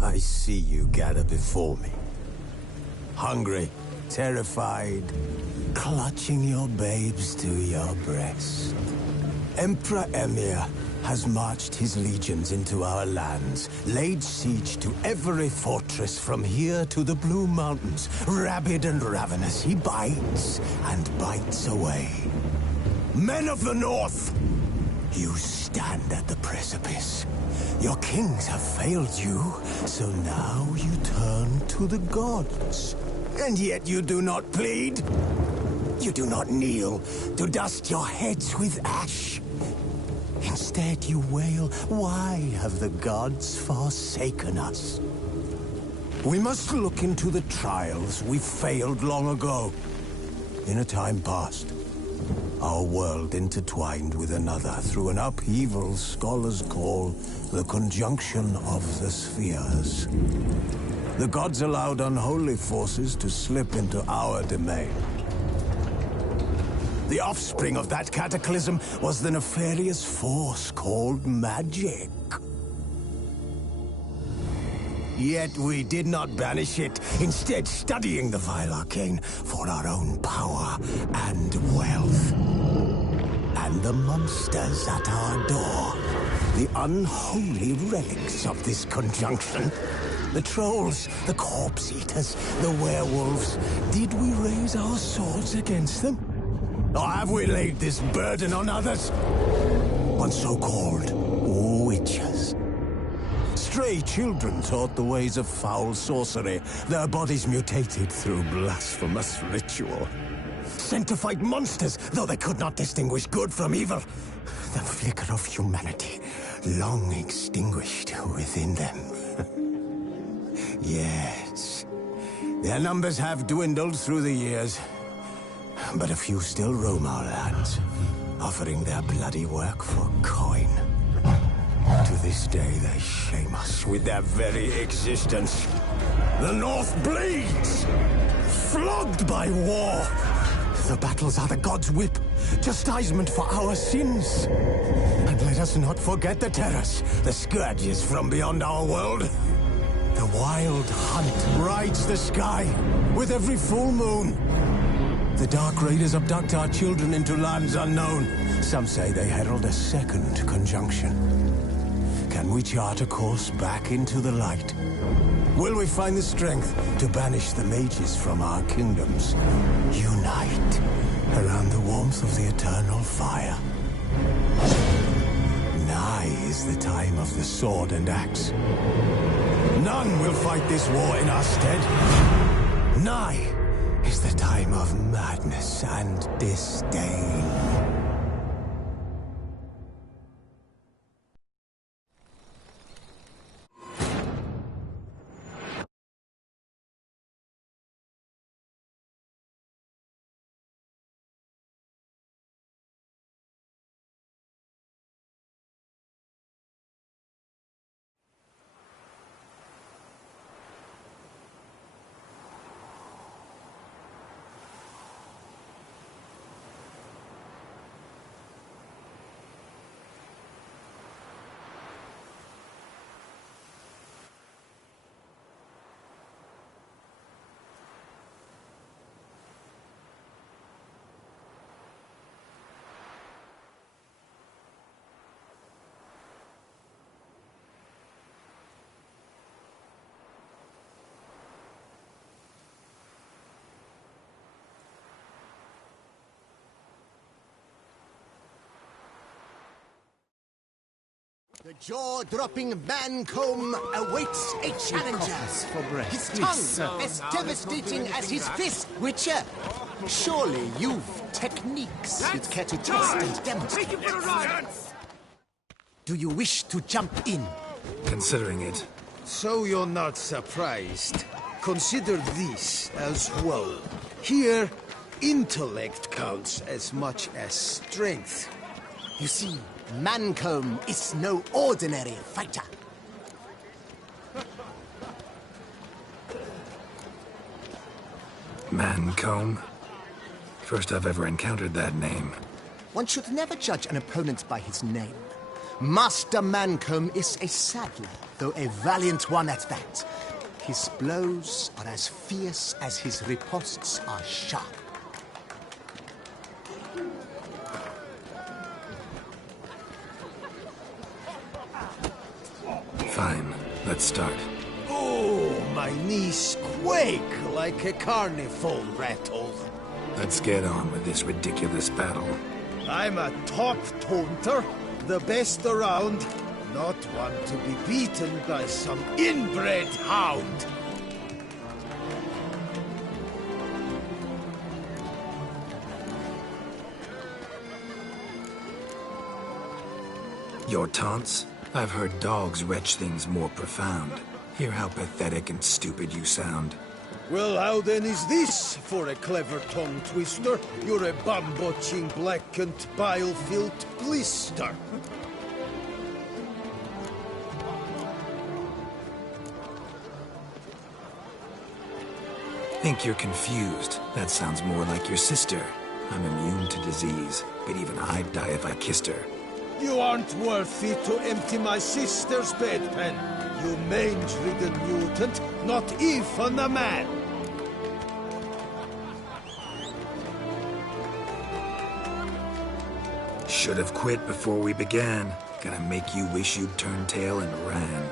I see you gather before me. Hungry, terrified, clutching your babes to your breast. Emperor Emir has marched his legions into our lands, laid siege to every fortress from here to the Blue Mountains. Rabid and ravenous, he bites and bites away. Men of the North, you stand at the precipice. Your kings have failed you, so now you turn to the gods. And yet you do not plead. You do not kneel to dust your heads with ash. Instead you wail, why have the gods forsaken us? We must look into the trials we failed long ago. In a time past, our world intertwined with another through an upheaval scholars call the conjunction of the spheres. The gods allowed unholy forces to slip into our domain. The offspring of that cataclysm was the nefarious force called magic. Yet we did not banish it, instead studying the vile arcane for our own power and wealth. And the monsters at our door, the unholy relics of this conjunction. The trolls, the corpse-eaters, the werewolves. Did we raise our swords against them? Or have we laid this burden on others? On so-called witches. Stray children taught the ways of foul sorcery, their bodies mutated through blasphemous ritual. Sent to fight monsters, though they could not distinguish good from evil. The flicker of humanity, long extinguished within them. Yes, their numbers have dwindled through the years. But a few still roam our lands, offering their bloody work for coin. To this day, they shame us with their very existence. The North bleeds, flogged by war. The battles are the gods' whip, chastisement for our sins. And let us not forget the terrors, the scourges from beyond our world. The wild hunt rides the sky with every full moon. The Dark Raiders abduct our children into lands unknown. Some say they herald a second conjunction. Can we chart a course back into the light? Will we find the strength to banish the mages from our kingdoms? Unite around the warmth of the eternal fire. Nigh is the time of the sword and axe. None will fight this war in our stead. Nigh is the time of madness and disdain. The jaw-dropping Mancomb awaits a challenger. His tongue as devastating as his fist. Witcher, surely you've techniques you'd care to test and demonstrate. Do you wish to jump in? Considering it. So you're not surprised. Consider this as well. Here, intellect counts as much as strength. You see, Mancomb is no ordinary fighter. Mancomb? First I've ever encountered that name. One should never judge an opponent by his name. Master Mancomb is a saddler, though a valiant one at that. His blows are as fierce as his riposts are sharp. Fine, let's start. Oh, my knees quake like a carnival rattle. Let's get on with this ridiculous battle. I'm a top taunter, the best around, not one to be beaten by some inbred hound. Your taunts? I've heard dogs retch things more profound. Hear how pathetic and stupid you sound. Well, how then is this for a clever tongue twister? You're a bum-botching, blackened, bile-filled blister. Think you're confused. That sounds more like your sister. I'm immune to disease, but even I'd die if I kissed her. You aren't worthy to empty my sister's bedpan. You mange-ridden mutant, not even a man. Should have quit before we began. Gonna make you wish you'd turned tail and ran.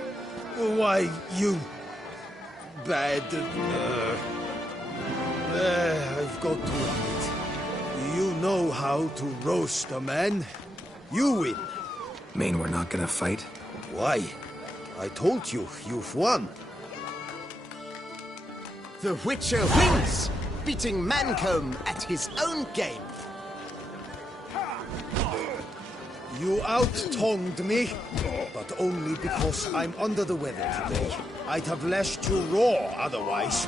Why, you... bad... I've got to admit. You know how to roast a man. You win. Mean we're not gonna fight? Why? I told you, you've won. The Witcher wins, beating Mancomb at his own game. You out-tongued me, but only because I'm under the weather today. I'd have lashed you raw otherwise.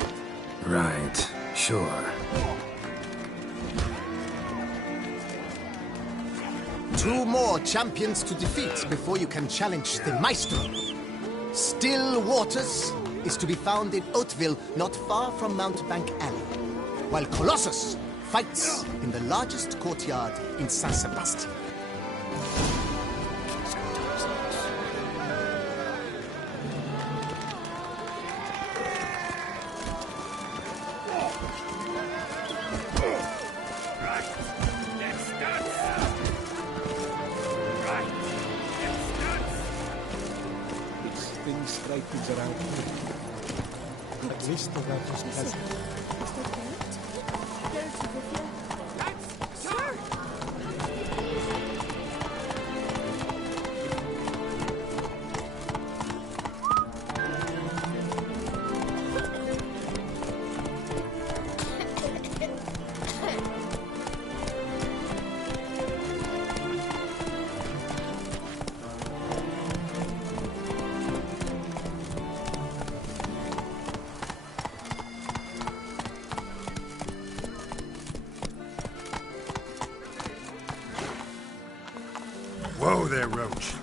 Right, sure. Two more champions to defeat before you can challenge the Maestro. Still Waters is to be found in Oatville, not far from Mountbank Alley, while Colossus fights in the largest courtyard in San Sebastian. Things around here. At least the rat was pleasant. Whoa there, Roach.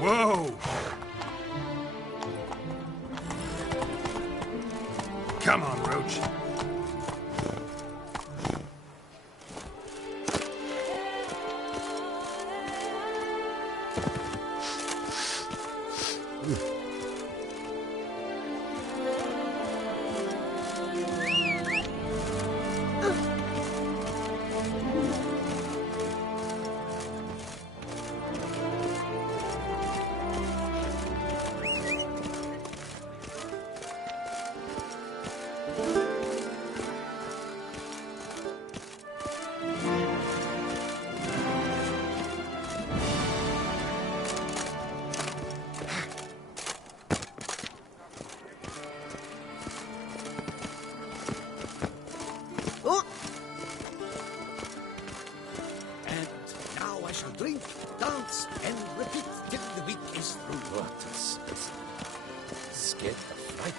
Whoa! Come on, Roach. Drink, dance, and repeat till the week is through. Scared the fright.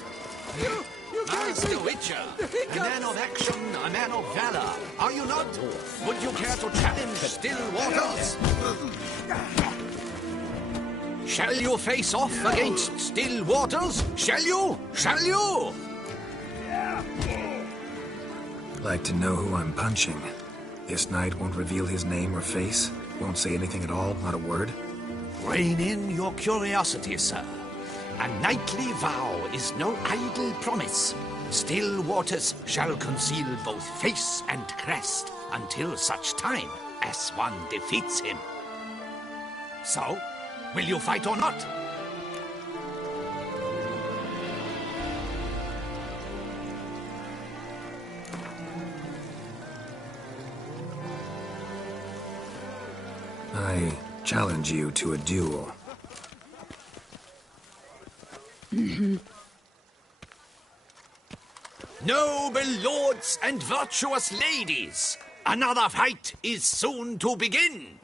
You guys, Master Witcher, a man of action, a man of valor. Are you not? Would you care to challenge still waters? Shall you face off against still waters? Shall you? Shall you? Like to know who I'm punching. This knight won't reveal his name or face? Won't say anything at all, not a word? Rein in your curiosity, sir. A knightly vow is no idle promise. Still waters shall conceal both face and crest until such time as one defeats him. So, will you fight or not? I challenge you to a duel. Noble lords and virtuous ladies, another fight is soon to begin.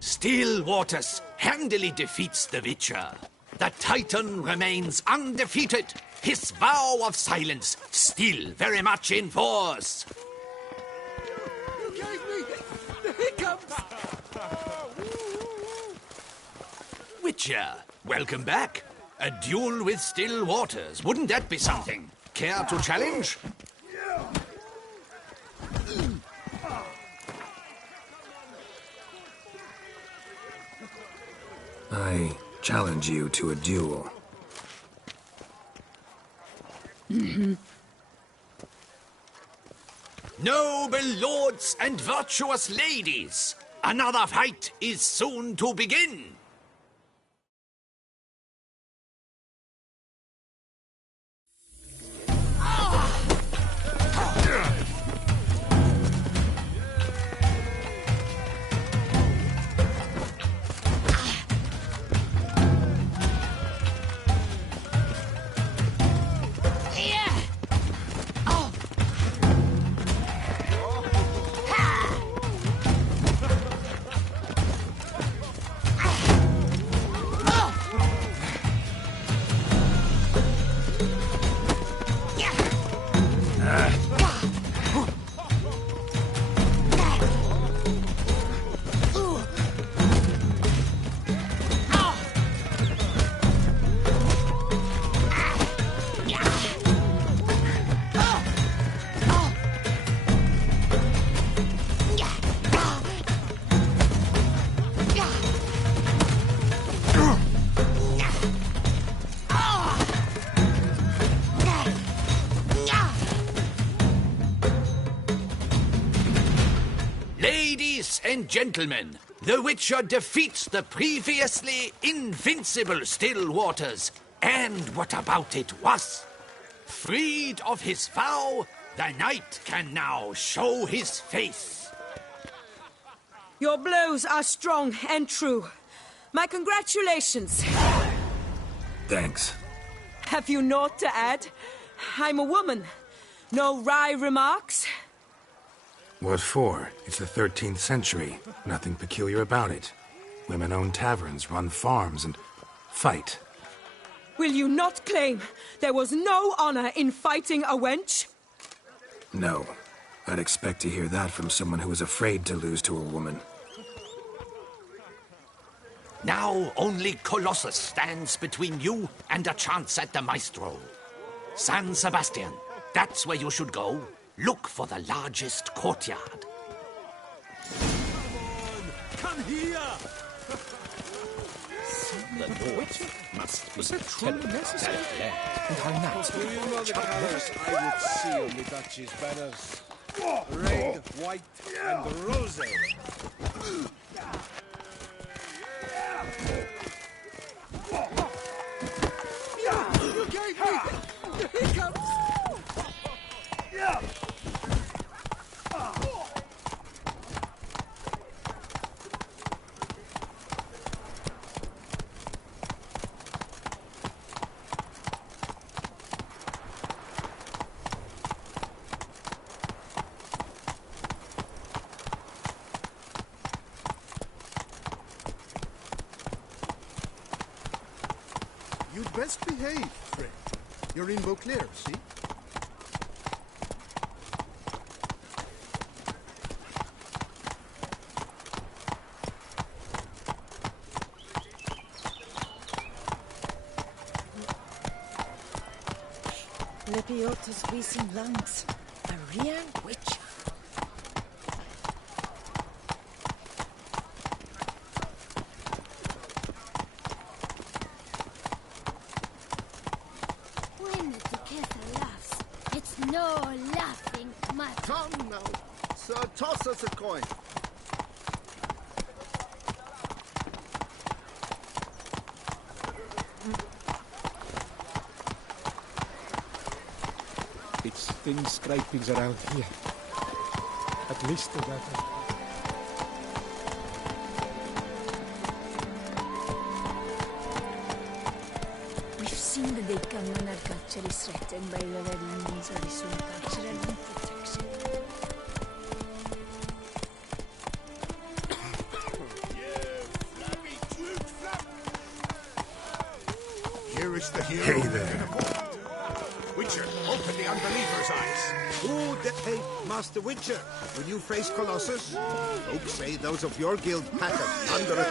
Still waters handily defeats the Witcher. The Titan remains undefeated. His vow of silence still very much in force. You gave me the hiccups! Witcher, welcome back. A duel with still waters. Wouldn't that be something? Care to challenge? I challenge you to a duel. Noble lords and virtuous ladies, another fight is soon to begin. Ladies and gentlemen, the Witcher defeats the previously invincible still waters. And what about it was? Freed of his vow, the knight can now show his face. Your blows are strong and true. My congratulations. Thanks. Have you naught to add? I'm a woman. No wry remarks? What for? It's the 13th century. Nothing peculiar about it. Women own taverns, run farms, and fight. Will you not claim there was no honor in fighting a wench? No. I'd expect to hear that from someone who is afraid to lose to a woman. Now only Colossus stands between you and a chance at the Maestro. San Sebastian, that's where you should go. Look for the largest courtyard. Come here! The Witcher must be truly necessary. And how not? Do you know the colors I would see on the Duchy's banners? Red, white, and rosy. You gave me the hiccups! You'd best behave, friend. You're in Beauclair, see? Lepiota's wheezing lungs. A real witch. When the Duquesa laughs, it's no laughing matter. Come now, sir, toss us a coin. It's thin scrapings around here. At least that. We've seen the Decan when our culture is threatened by the very means of its own cultural protection. Here is the hero. Hey there. Witcher, open the unbeliever's eyes. Who hey, Master Witcher, will you face Colossus? Folks say those of your guild pack of thunder.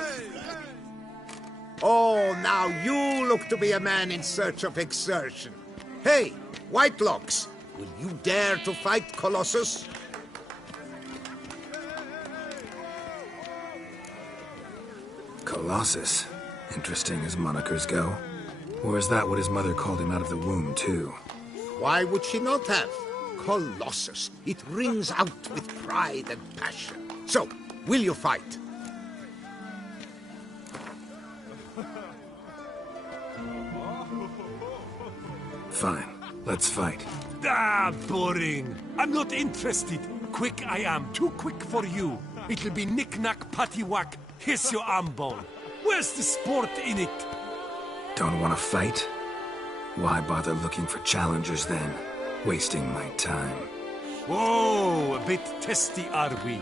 Oh, now you look to be a man in search of exertion. Hey, Whitelocks, will you dare to fight Colossus? Colossus. Interesting as monikers go. Or is that what his mother called him out of the womb, too? Why would she not have? Colossus. It rings out with pride and passion. So, will you fight? Fine. Let's fight. Ah, boring. I'm not interested. Quick I am. Too quick for you. It'll be knick-knack, pattywhack. Here's your arm bone. Where's the sport in it? Don't want to fight? Why bother looking for challengers then? Wasting my time. Whoa, a bit testy are we?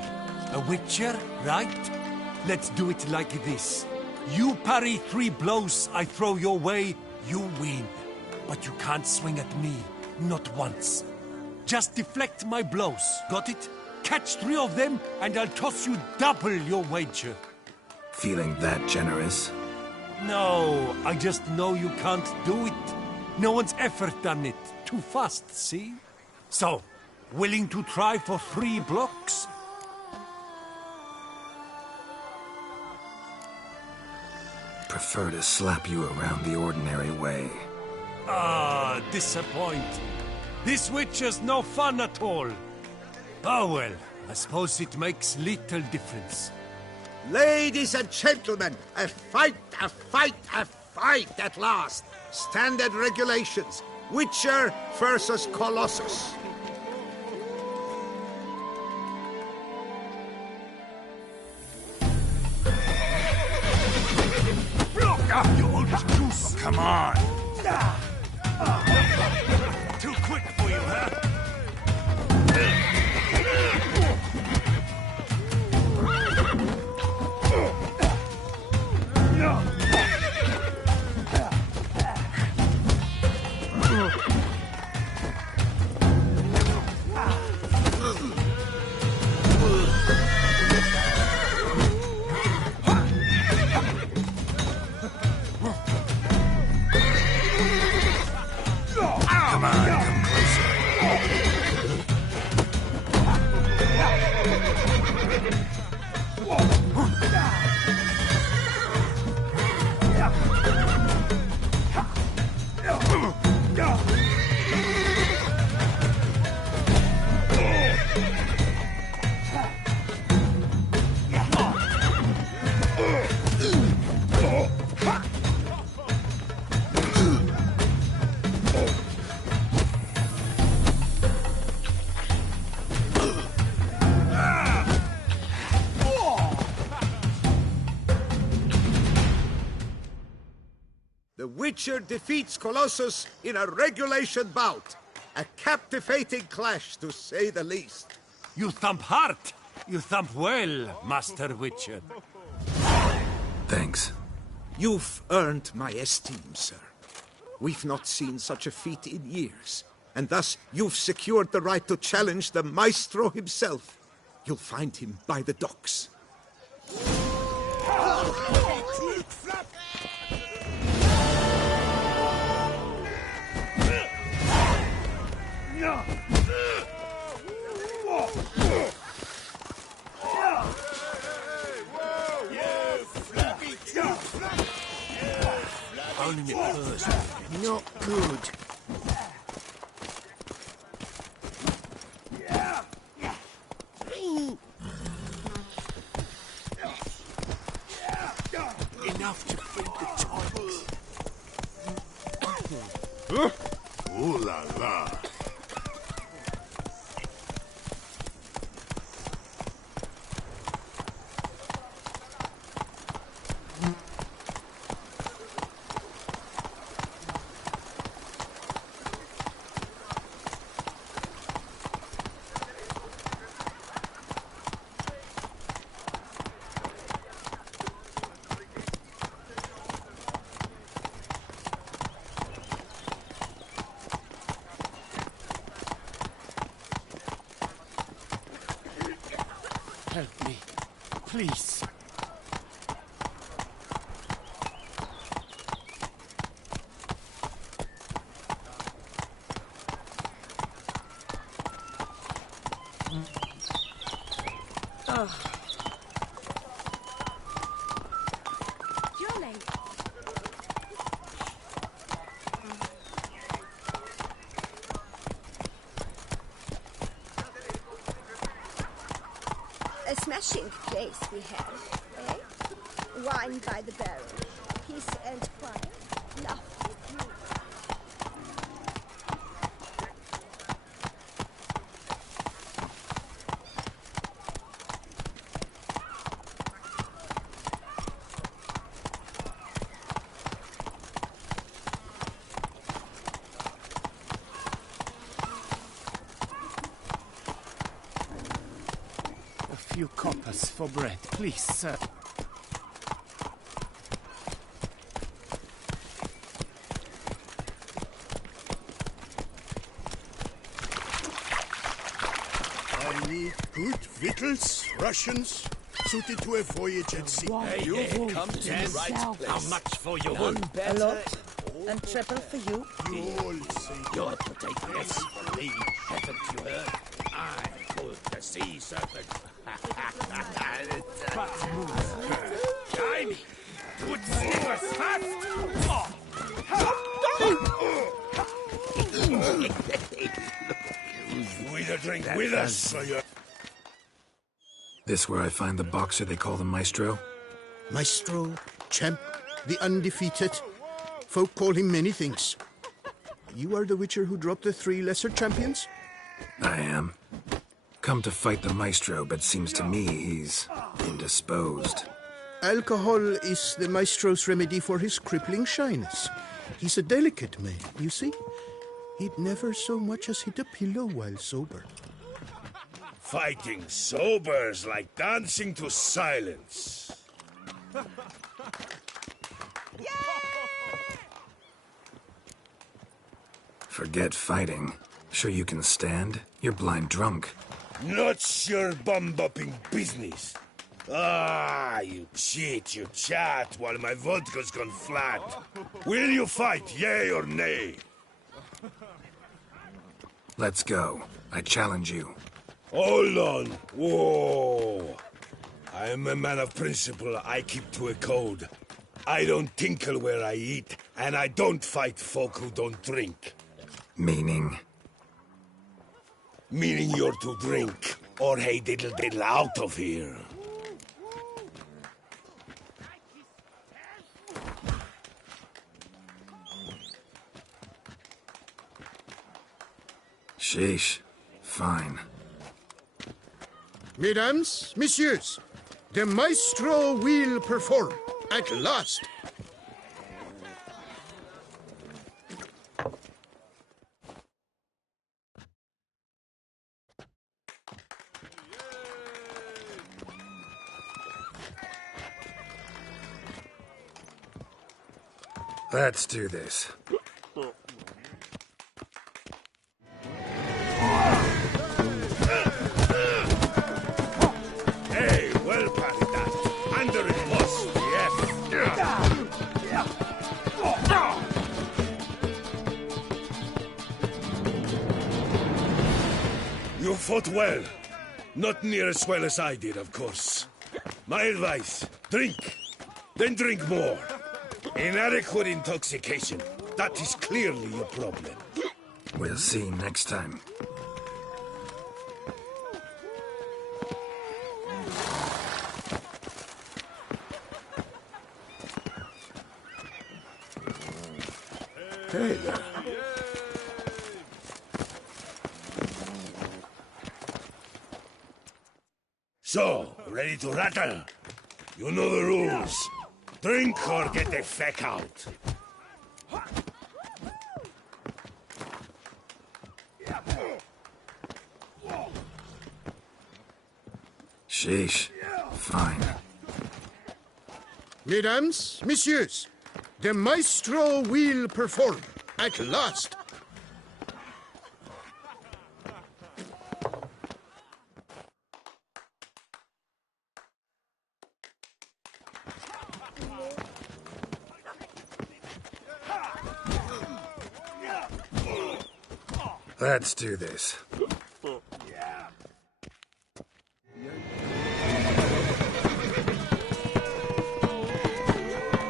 A witcher, right? Let's do it like this. You parry 3 blows I throw your way, you win. But you can't swing at me, not once. Just deflect my blows, got it? Catch 3 of them, and I'll toss you double your wager. Feeling that generous? No, I just know you can't do it. No one's ever done it. Too fast, see? So, willing to try for 3 blocks? Prefer to slap you around the ordinary way. Ah, disappointing. This witcher's no fun at all. Oh well, I suppose it makes little difference. Ladies and gentlemen, a fight at last. Standard regulations. Witcher versus Colossus. You old goose! Come on! Too quick for you, huh? Come on, come closer. The Witcher defeats Colossus in a regulation bout. A captivating clash, to say the least. You thump hard. You thump well, Master Witcher. Thanks. You've earned my esteem, sir. We've not seen such a feat in years. And thus, you've secured the right to challenge the Maestro himself. You'll find him by the docks. Only me first. Not good. Enough to feed the toilets. Ooh la la. Help me, please. Jolly. A smashing place we have, eh? Wine by the barrel, peace and quiet, lovely view. A few coppers for bread, please, sir. I need good victuals, rations, suited to a voyage at sea. You've come to the right place. How much for your wool? A lot. And triple for you. You're to take less from me. Haven't you heard? I pulled the sea serpent. Time! Good slippers fast! We'll drink with us, sire. This where I find the boxer they call the Maestro? Maestro, champ, the undefeated. Folk call him many things. You are the Witcher who dropped the 3 lesser champions? I am. Come to fight the Maestro, but seems to me he's indisposed. Alcohol is the Maestro's remedy for his crippling shyness. He's a delicate man, you see. He'd never so much as hit a pillow while sober. Fighting sober's like dancing to silence. Forget fighting. Sure you can stand? You're blind drunk. Not your bum-bopping business. Ah, you cheat, you chat, while my vodka's gone flat. Will you fight, yay or nay? Let's go. I challenge you. Hold on. Whoa. I'm a man of principle. I keep to a code. I don't tinkle where I eat, and I don't fight folk who don't drink. Meaning? Meaning you're to drink, or hey diddle diddle out of here. Sheesh. Fine. Mesdames, messieurs, the Maestro will perform at last. Let's do this. Hey, well parried that. Under it was, yes. You fought well. Not near as well as I did, of course. My advice, drink. Then drink more. Inadequate intoxication. That is clearly your problem. We'll see next time. Hey there. So, ready to rattle? You know the rules. Drink or get the feck out. Sheesh. Fine. Mesdames, messieurs, the maestro will perform at last. Let's do this.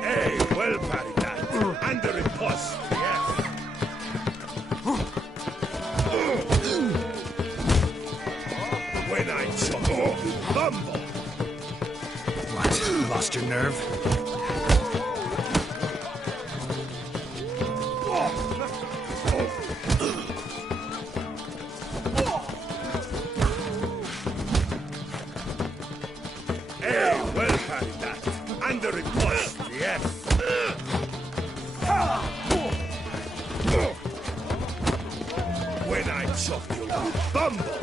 Hey, well parried that. Under it post, yes. When I chop you, bumble. What? Lost your nerve? Hey, well parried that. Under it post, yes. When I chop you, bumble.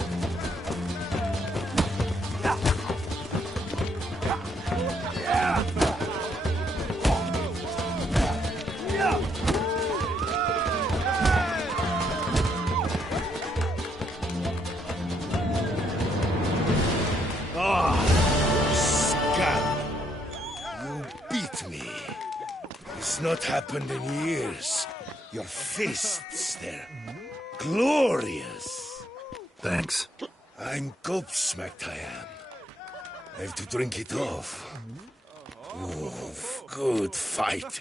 It's not happened in years. Your fists, they're glorious. Thanks. I'm gobsmacked, I am. I have to drink it off. Oof, good fight.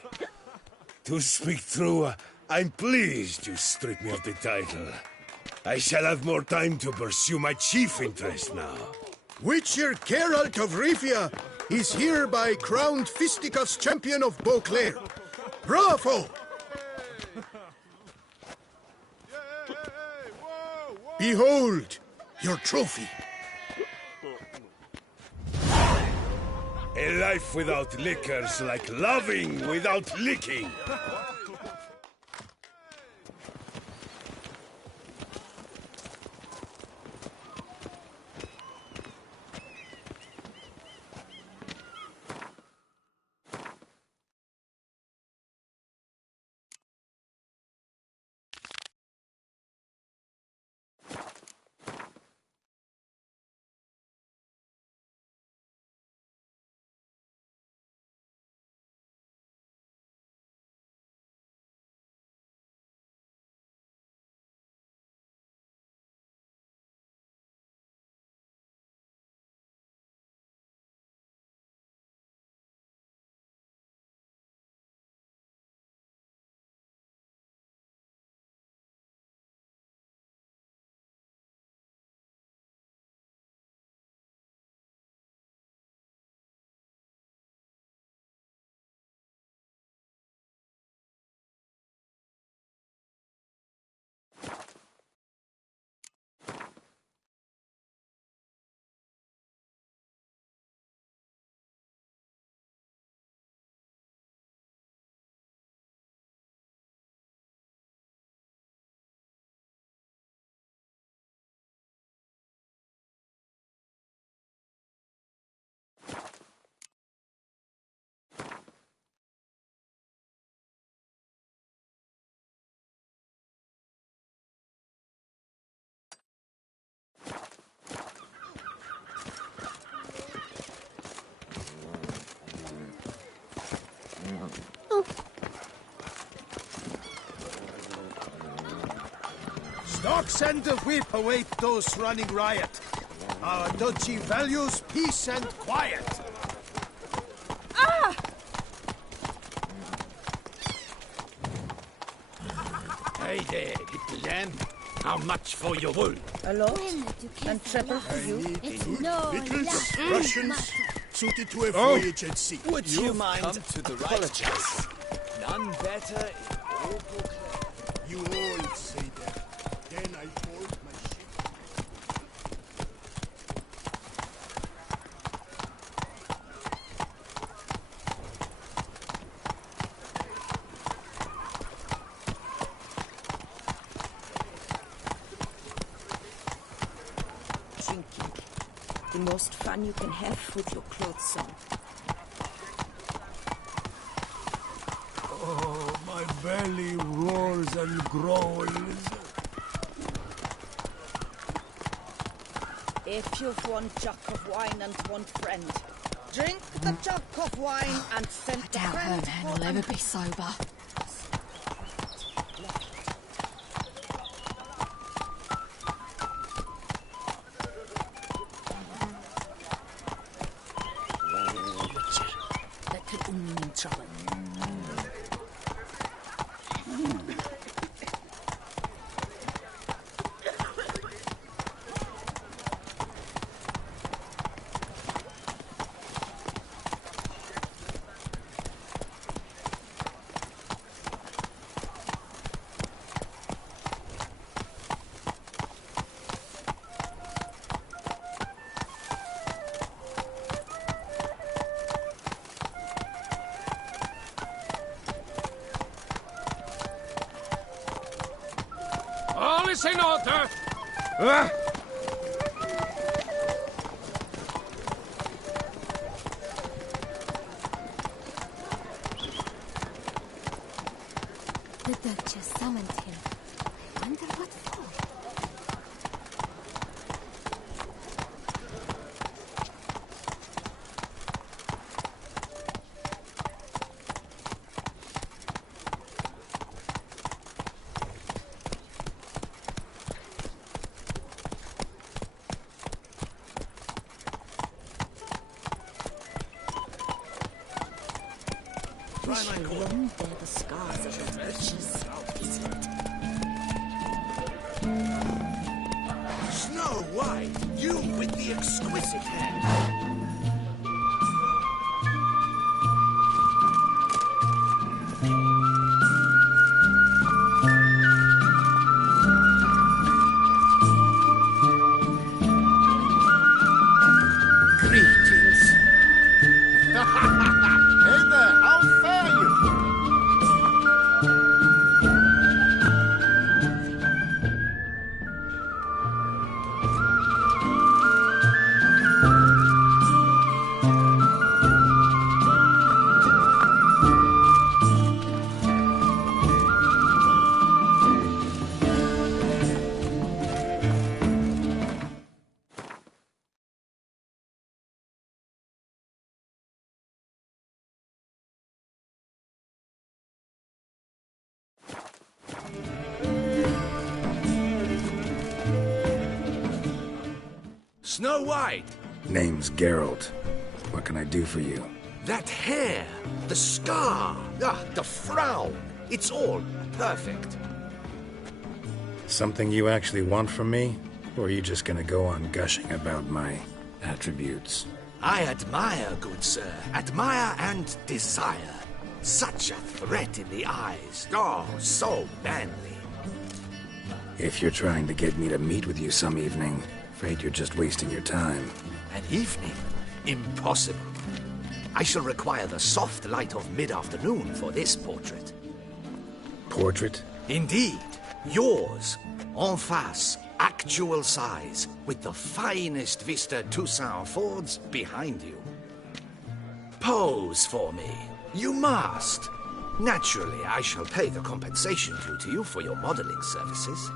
To speak true, I'm pleased you stripped me of the title. I shall have more time to pursue my chief interest now. Witcher Geralt of Rivia is hereby crowned fisticuffs champion of Beauclair. Bravo! Behold your trophy. A life without liquor's like loving without licking. Axe and the whip await those running riot. Our duchy values peace and quiet. Ah! Hey there, little lamb. How much for your wool? A lot, and triple for you. It's no Vittles, love. rations, suited to a Oh. voyage at sea. Would you mind come to the right apologize? place. None better in all Brooklyn. You all say that. Then I board my ship. Drinking. The most fun you can have with your clothes on. Oh, my belly roars and growls. If you've one jug of wine and one friend, drink the jug of wine and send the Doubt friend Herman for will an- ever be sober. That could only mean trouble. All is in order. The Duchess summoned him. I wonder what for. Won't bear the scars of the witches, is it? Snow White, you with the exquisite hair. Greetings. Hey there, how fare you? Snow White, Name's Geralt. What can I do for you? that hair, the scar, the frown. It's all perfect. Something you actually want from me? Or are you just gonna go on gushing about my attributes? I admire, good sir. Admire and desire. Such a threat in the eyes. Oh, so manly. If you're trying to get me to meet with you some evening, afraid you're just wasting your time. An evening? Impossible. I shall require the soft light of mid-afternoon for this portrait. Portrait? Indeed. Yours. En face. Actual size. With the finest vista Toussaint affords behind you. Pose for me. You must. Naturally, I shall pay the compensation due to you for your modeling services.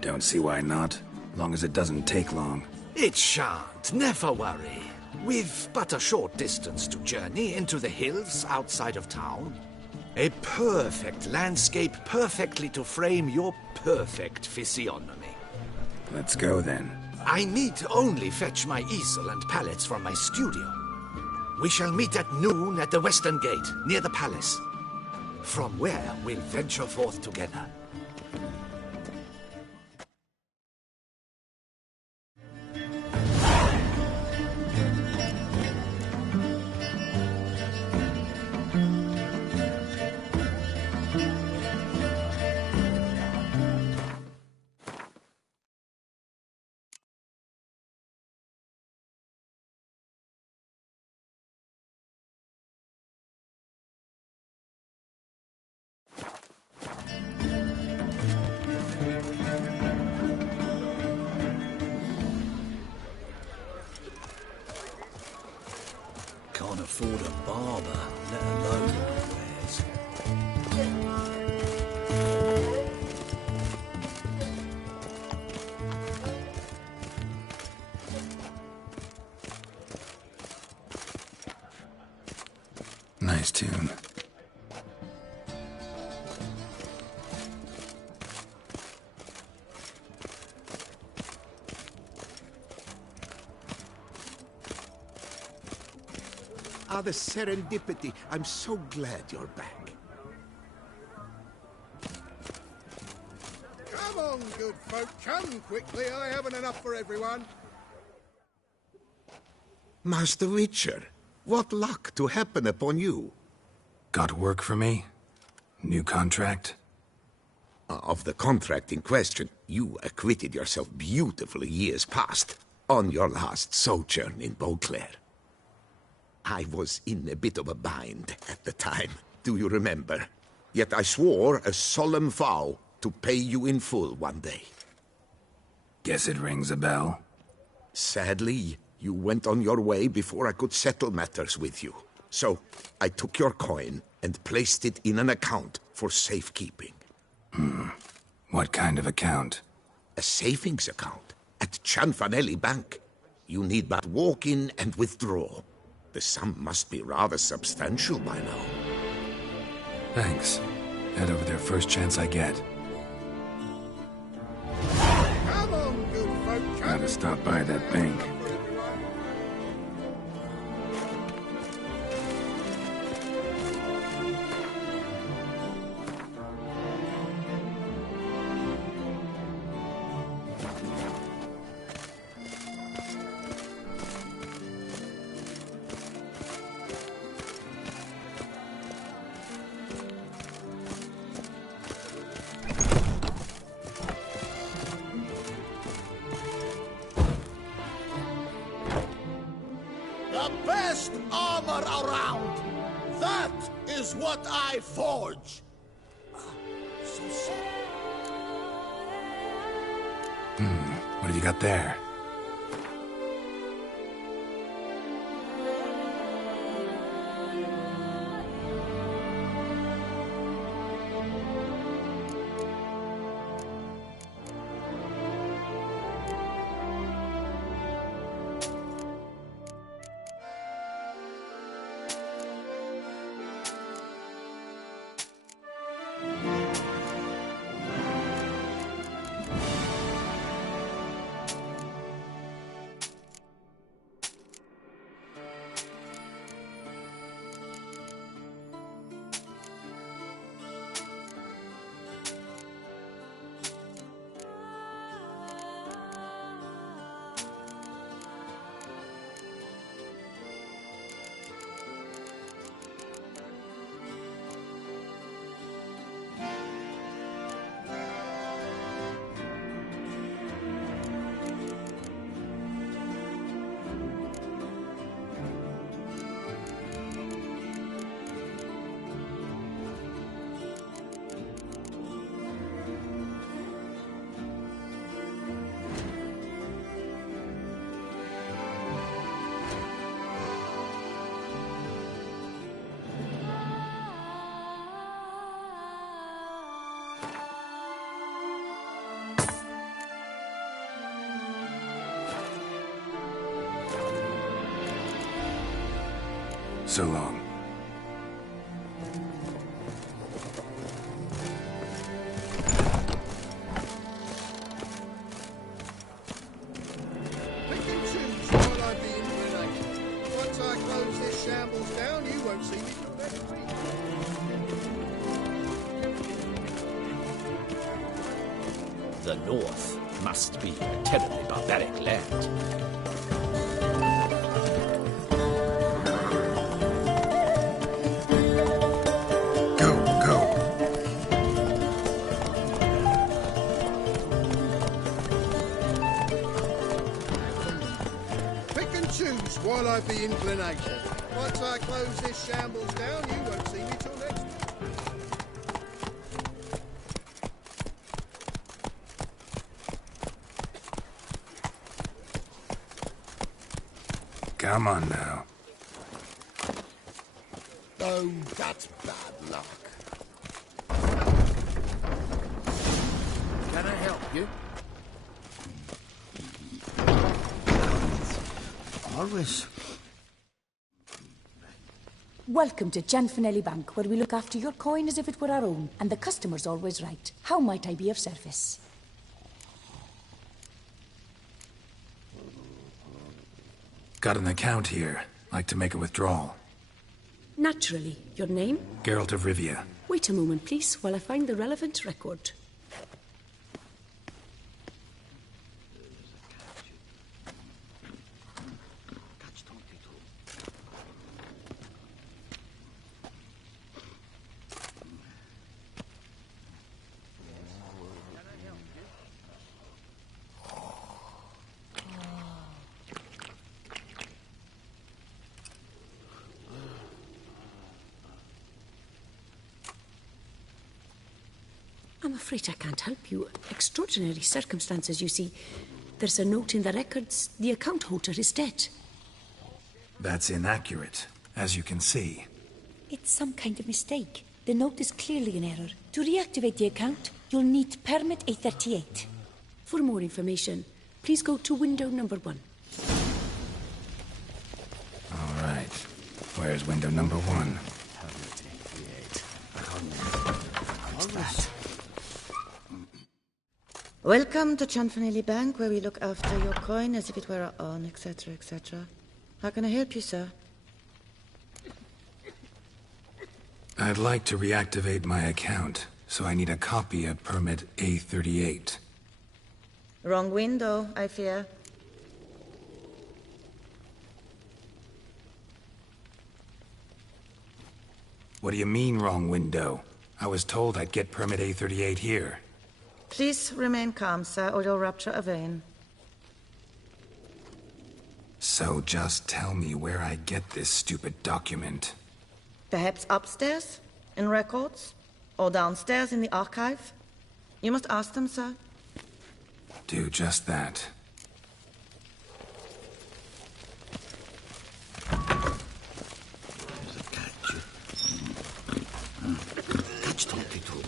Don't see why not. Long as it doesn't take long. It shan't. Never worry. We've but a short distance to journey into the hills outside of town. A perfect landscape perfectly to frame your perfect physiognomy. Let's go then. I need only fetch my easel and pallets from my studio. We shall meet at noon at the western gate, near the palace. From where we'll venture forth together. Can't afford a barber, let alone wares. Nice tune. Ah, the serendipity. I'm so glad you're back. Come on, good folk, come quickly. I haven't enough for everyone. Master Witcher, what luck to happen upon you. Got work for me? New contract? Of the contract in question, you acquitted yourself beautifully years past, on your last sojourn in Beauclair. I was in a bit of a bind at the time, do you remember? Yet I swore a solemn vow to pay you in full one day. Guess it rings a bell. Sadly, you went on your way before I could settle matters with you. So, I took your coin and placed it in an account for safekeeping. What kind of account? A savings account at Cianfanelli Bank. You need but walk in and withdraw. The sum must be rather substantial by now. Thanks. Head over there first chance I get. Come on, good folk, come. Gotta stop by that bank. The best armor around. That is what I forge. So sad. What have you got there? So long. close this shambles down, you won't see me till next week. The North must be a terribly barbaric land. Pick and choose while I've the inclination. Once I close this shambles down, you won't see me till next week. Come on now. Oh, that's bad luck. Can I help you? Always. Welcome to Gianfinelli Bank, where we look after your coin as if it were our own, and the customer's always right. How might I be of service? Got an account here. Like to make a withdrawal. Naturally. Your name? Geralt of Rivia. Wait a moment, please, while I find the relevant record. I'm afraid I can't help you. Extraordinary circumstances, you see. There's a note in the records. The account holder is dead. That's inaccurate, as you can see. It's some kind of mistake. The note is clearly in error. To reactivate the account, you'll need permit A38. For more information, please go to window number 1. All right. Where's window number 1? What's that? Welcome to Gianfinelli Bank, where we look after your coin as if it were our own, etc., etc. How can I help you, sir? I'd like to reactivate my account, so I need a copy of permit A38. Wrong window, I fear. What do you mean, wrong window? I was told I'd get permit A38 here. Please remain calm, sir, or you'll rupture a vein. So just tell me where I get this stupid document. Perhaps upstairs, in records, or downstairs in the archive? You must ask them, sir. Do just that. Catch 22.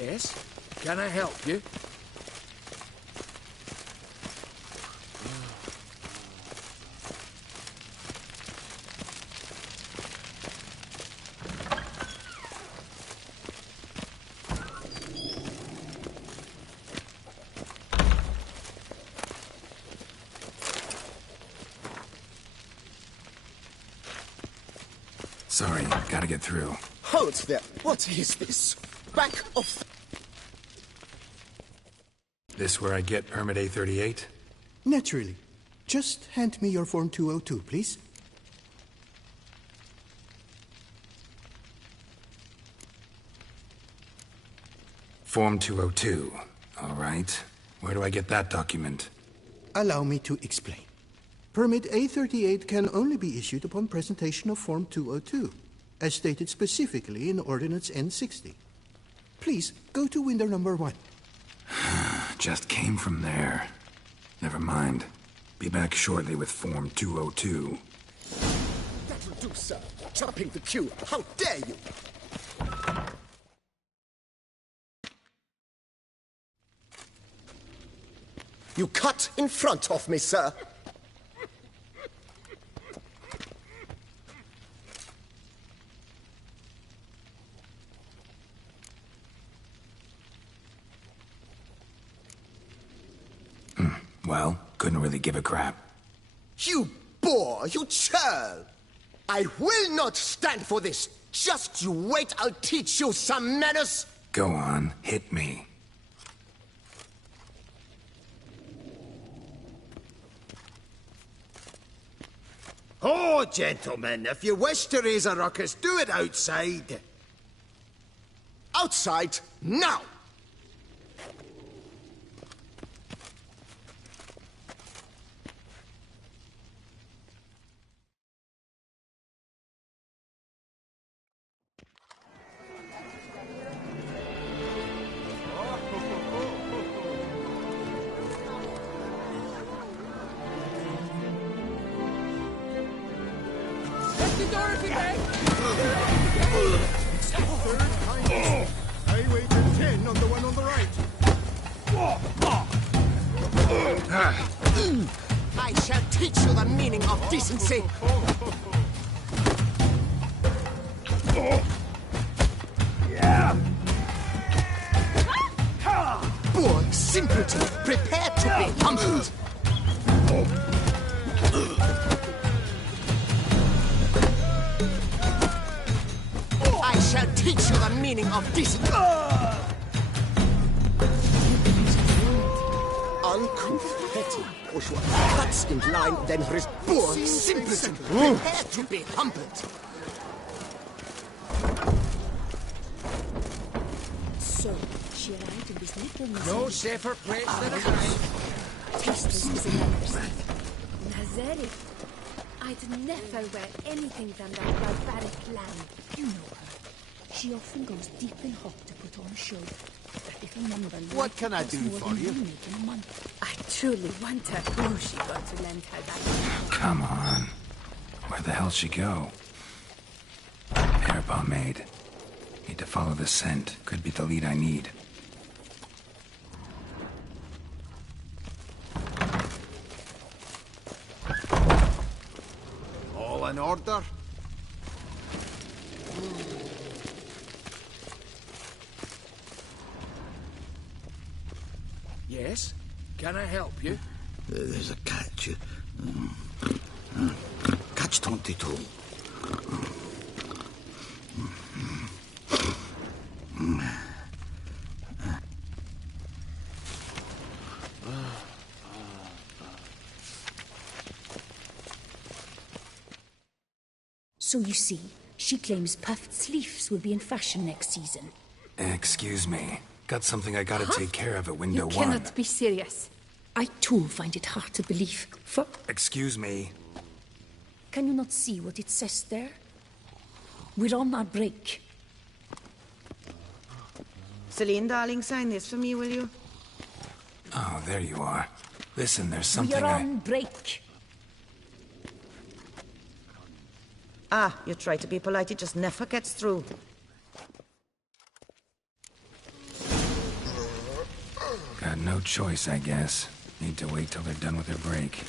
Yes? Can I help you? Sorry, gotta get through. Hold there. What is this? Back off. This where I get permit A38? Naturally. Just hand me your Form 202, please. Form 202. All right. Where do I get that document? Allow me to explain. Permit A38 can only be issued upon presentation of Form 202, as stated specifically in Ordinance N60. Please, go to window number 1. Just came from there. Never mind. Be back shortly with Form 202. That'll do, sir. Jumping the queue. How dare you? You cut in front of me, sir. Well, couldn't really give a crap. You boor, you churl! I will not stand for this. Just you wait, I'll teach you some manners. Go on, hit me. Oh, gentlemen, if you wish to raise a ruckus, do it outside. Outside, now! Highway to 10 on the one on the right. I shall teach you the meaning of decency. Poor simpleton, prepare to be humbled. I shall teach you the meaning of decency. Uncouth, petty, bourgeois, cuts in line, then poor simpleton, prepare to be humbled. So, she arrived in this little No safer place than a house. tasteless as a leprosy. Nazeri, I'd never wear anything than that barbaric lamb. You know her. She often goes deep and hot to put on a show. That little number What can I do for you? Make in a month. I truly wonder who she got to lend her that. Come on. Where the hell she go? Hair pomade. Need to follow the scent. Could be the lead I need. All in order? Yes? Can I help you? There's a catch. Catch 22. So you see, she claims puffed sleeves will be in fashion next season. Excuse me. Got something I gotta take care of at window You one. cannot be serious. I too find it hard to believe. For Excuse me. can you not see what it says there? We're on our break. Celine, darling, sign this for me, will you? Oh, there you are. Listen, there's something We're on break. Ah, you try to be polite, it just never gets through. Got no choice, I guess. Need to wait till they're done with their break.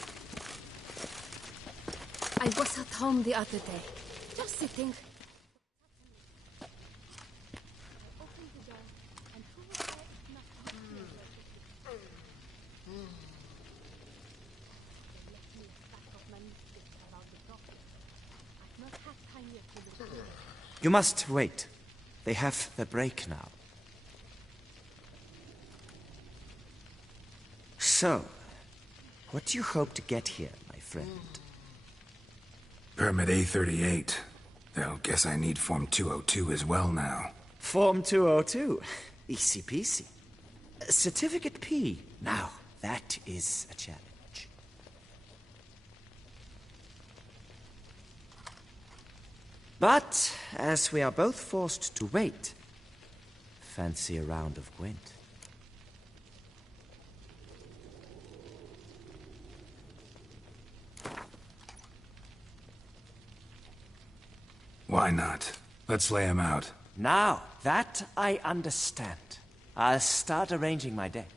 I was at home the other day, just sitting. You must wait. They have the break now. So, what do you hope to get here, my friend? Permit A38. Though, guess I need Form 202 as well now. Form 202. Easy peasy. Certificate P. Now, that is a challenge. But, as we are both forced to wait, fancy a round of Gwent. Why not? Let's lay him out. Now, that I understand. I'll start arranging my deck.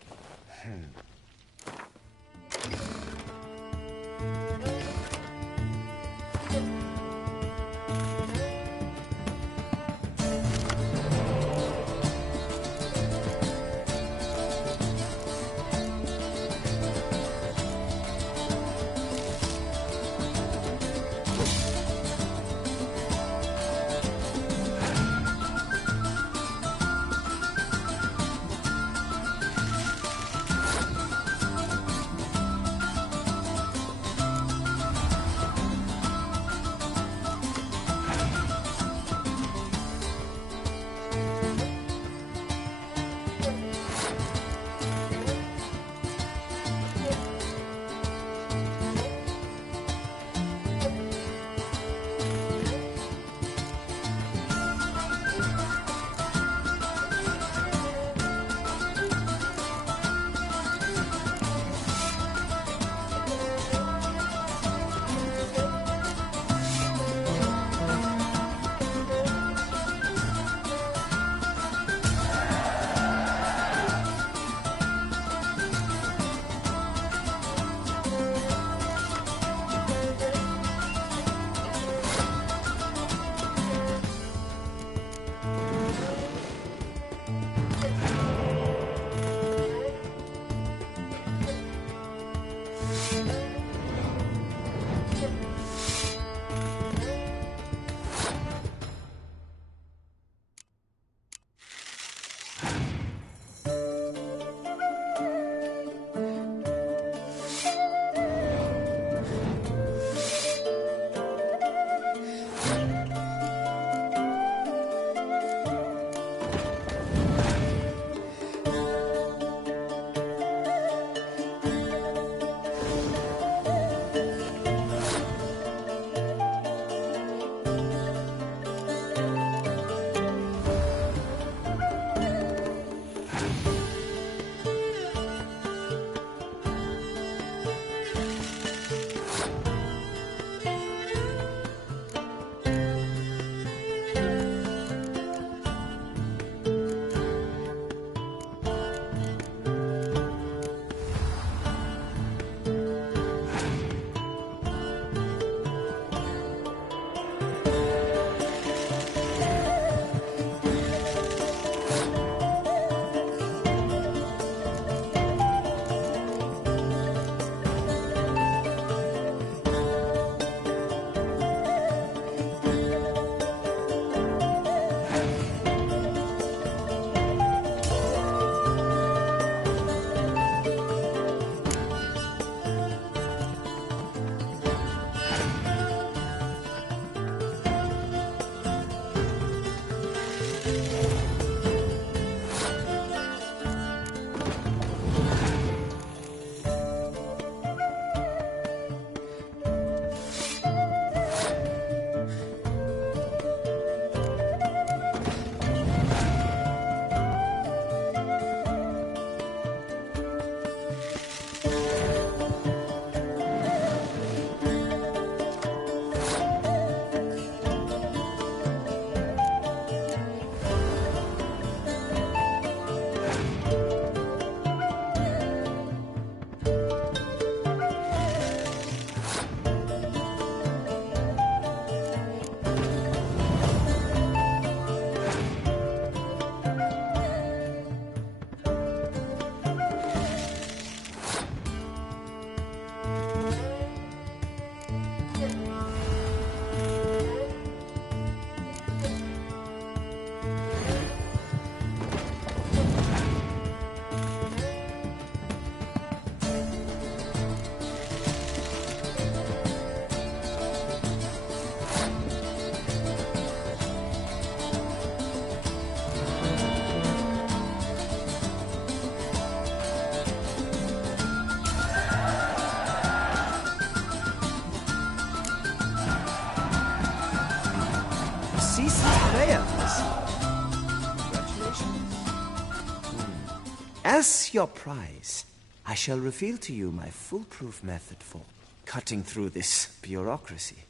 As your prize, I shall reveal to you my foolproof method for cutting through this bureaucracy.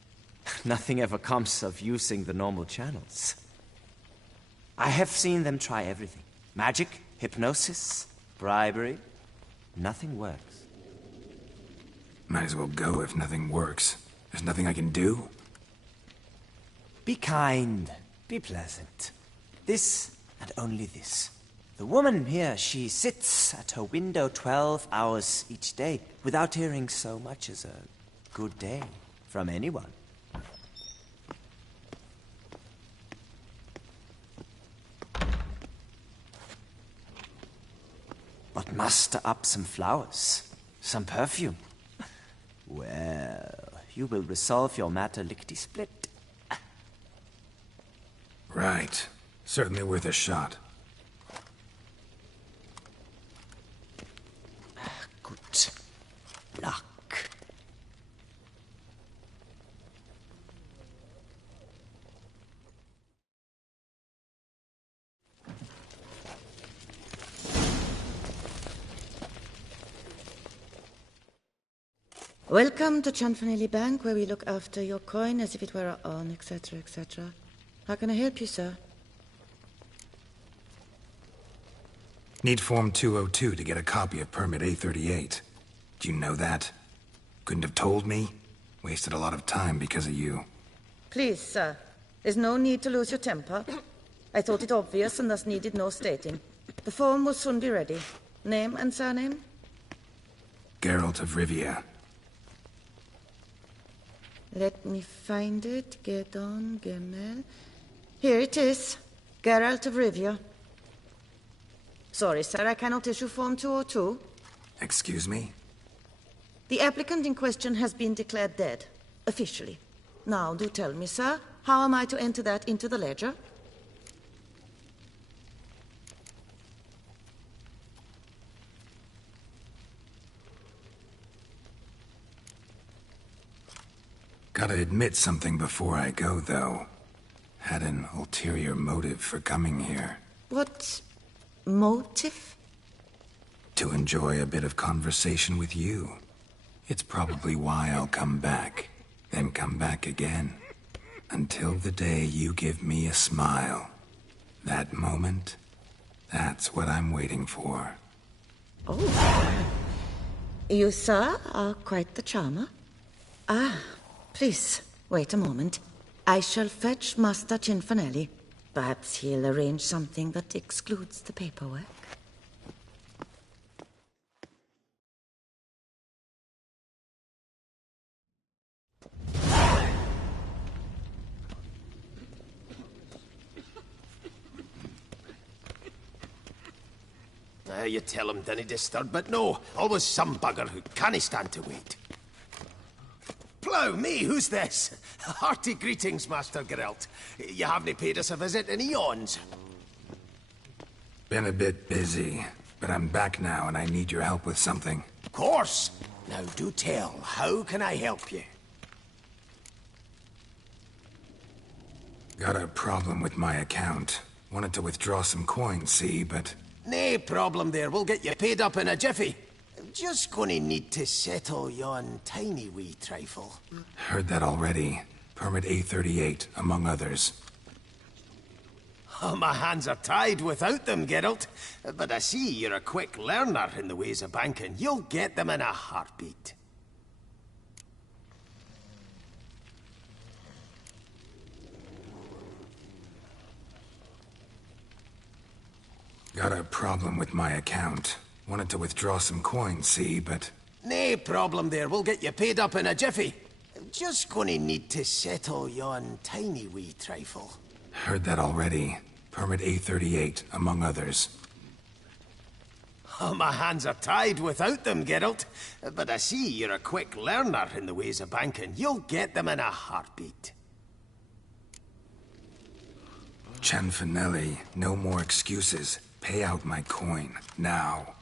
Nothing ever comes of using the normal channels. I have seen them try everything. Magic, hypnosis, bribery. Nothing works. Might as well go if nothing works. There's nothing I can do? Be kind. Be pleasant. This and only this. The woman here, she sits at her window 12 hours each day without hearing so much as a good day from anyone. But muster up some flowers, some perfume. Well, you will resolve your matter lickety-split. Right. Certainly worth a shot. Good luck. Welcome to Chanfanelli Bank, where we look after your coin as if it were our own, etc., etc. How can I help you, sir? Need Form 202 to get a copy of Permit A38. Do you know that? Couldn't have told me? Wasted a lot of time because of you. Please, sir. There's no need to lose your temper. I thought it obvious and thus needed no stating. The form will soon be ready. Name and surname? Geralt of Rivia. Let me find it. Gedon, Gemel. Here it is. Geralt of Rivia. Sorry, sir, I cannot issue Form 202. Excuse me? The applicant in question has been declared dead, officially. Now, do tell me, sir, how am I to enter that into the ledger? Gotta admit something before I go, though. Had an ulterior motive for coming here. What motive? To enjoy a bit of conversation with you. It's probably why I'll come back, then come back again. Until the day you give me a smile. That moment, that's what I'm waiting for. Oh. You, sir, are quite the charmer. Ah, please, wait a moment. I shall fetch Master Cinfanelli. Perhaps he'll arrange something that excludes the paperwork. You tell him dinna disturb, but no, always some bugger who can't stand to wait. Plough me, who's this? Hearty greetings, Master Geralt. You haven't paid us a visit in eons. Been a bit busy, but I'm back now and I need your help with something. Of course. Now do tell, how can I help you? Got a problem with my account. Wanted to withdraw some coins, see, but... Nae problem there, we'll get you paid up in a jiffy. Just gonna need to settle yon tiny wee trifle. Heard that already. Permit A38, among others. Oh, my hands are tied without them, Geralt. But I see you're a quick learner in the ways of banking. You'll get them in a heartbeat. Got a problem with my account. Wanted to withdraw some coins, see, but... Nae problem there, we'll get you paid up in a jiffy. Just gonna need to settle yon tiny wee trifle. Heard that already. Permit A38, among others. Oh, my hands are tied without them, Geralt. But I see you're a quick learner in the ways of banking. You'll get them in a heartbeat. Cianfanelli, no more excuses. Pay out my coin, now.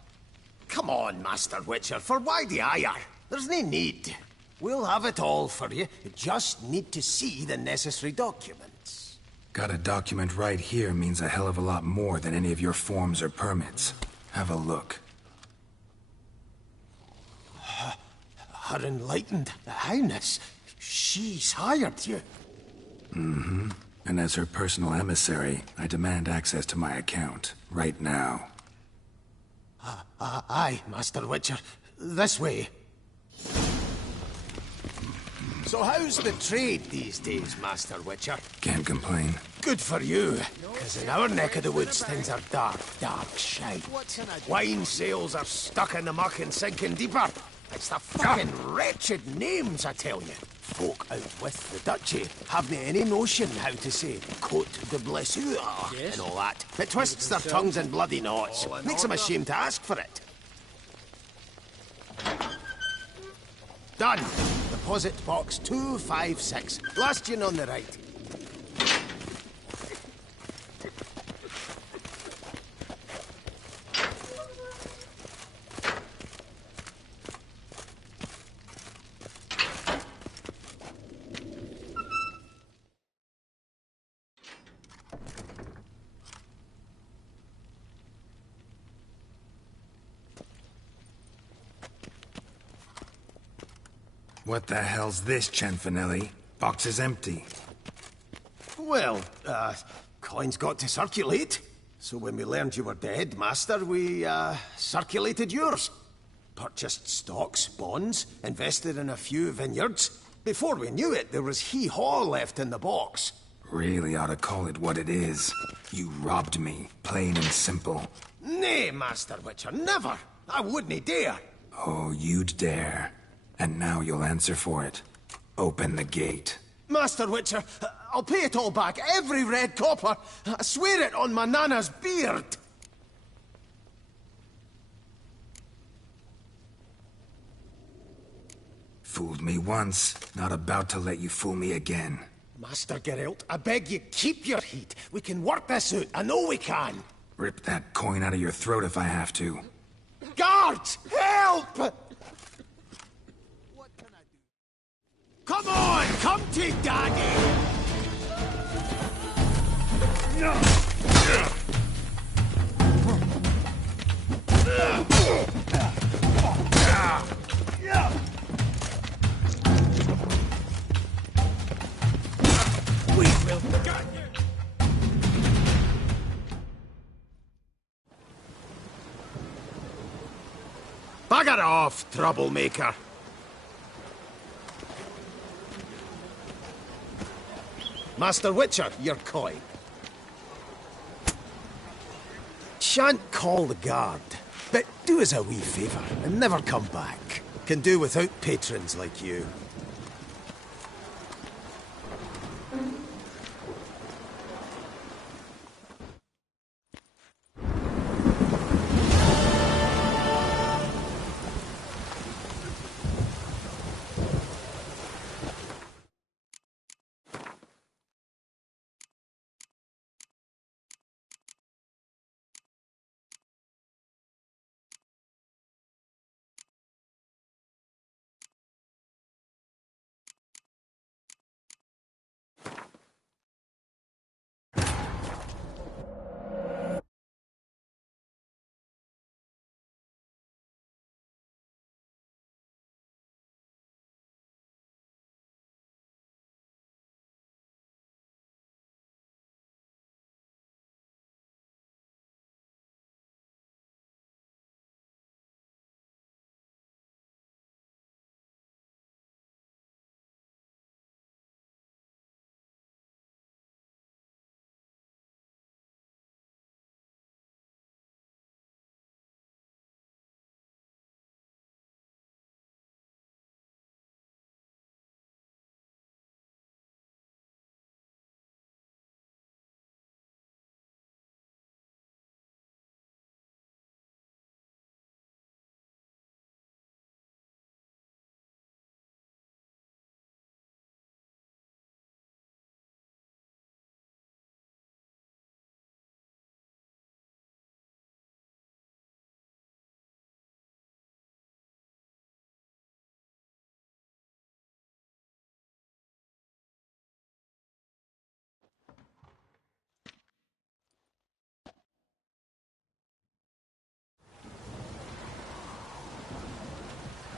Come on, Master Witcher, for why the ire? There's no need. We'll have it all for you. You just need to see the necessary documents. Got a document right here means a hell of a lot more than any of your forms or permits. Have a look. Her Enlightened Highness, she's hired you. Mm-hmm. And as her personal emissary, I demand access to my account, right now. Aye, Master Witcher. This way. So how's the trade these days, Master Witcher? Can't complain. Good for you, because in our neck of the woods things are dark, dark shite. Wine sales are stuck in the muck and sinking deeper. It's the fucking wretched names, I tell you. Folk out with the duchy haven't any notion how to say Cote de Blessure and all that. It twists their tongues in bloody knots. Makes them ashamed to ask for it. Done. Deposit box 256. Last one on the right. What the hell's this, Cianfanelli? Box is empty. Well, coins got to circulate. So when we learned you were dead, Master, we, circulated yours. Purchased stocks, bonds, invested in a few vineyards. Before we knew it, there was hee-haw left in the box. Really ought to call it what it is. You robbed me, plain and simple. Nay, Master Witcher, never. I wouldn't dare. Oh, you'd dare. And now you'll answer for it. Open the gate. Master Witcher, I'll pay it all back, every red copper. I swear it on my nana's beard. Fooled me once, not about to let you fool me again. Master Geralt, I beg you, keep your heat. We can work this out, I know we can. Rip that coin out of your throat if I have to. Guards, help! Come on, come to Daddy! We will get you! Bugger off, troublemaker! Master Witcher, your coin. Shan't call the guard, but do us a wee favour and never come back. Can do without patrons like you.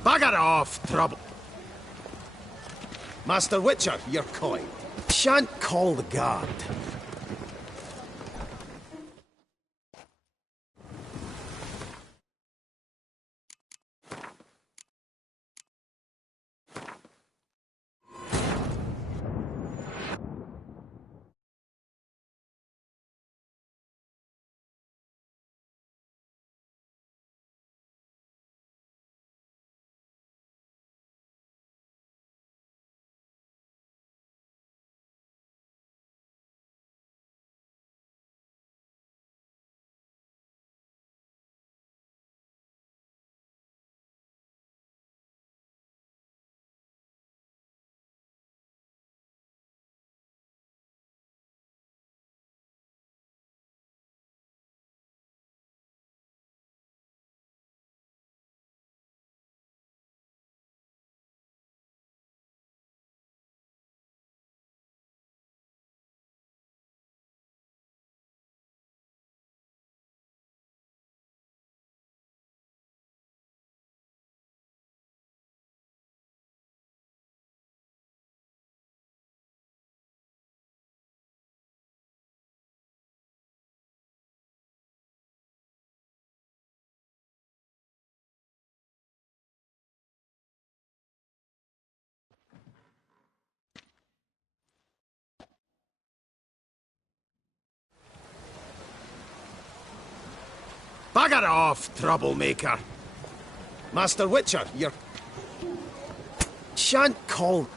Bugger off, trouble. Master Witcher, your coin. Shan't call the guard. Bugger off, troublemaker. Master Witcher, you're... Shan't call...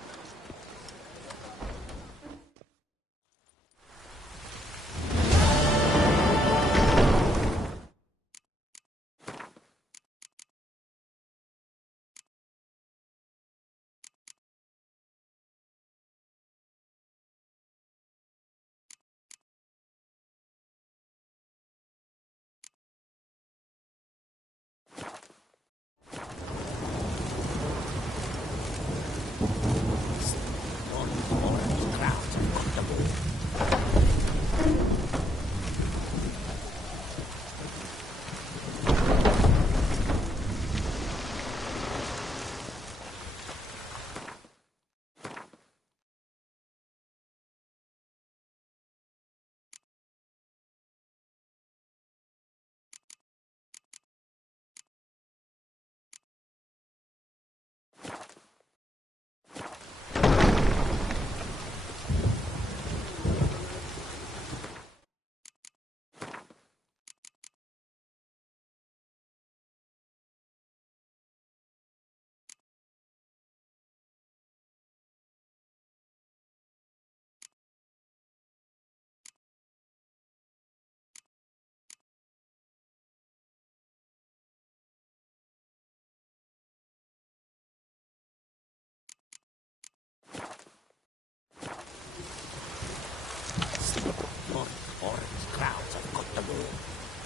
Orange clouds have got the moon,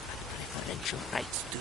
and preferential rights too.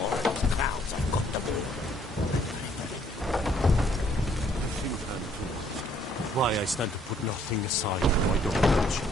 Orange clouds have got the moon. Why I stand to put nothing aside for my daughter.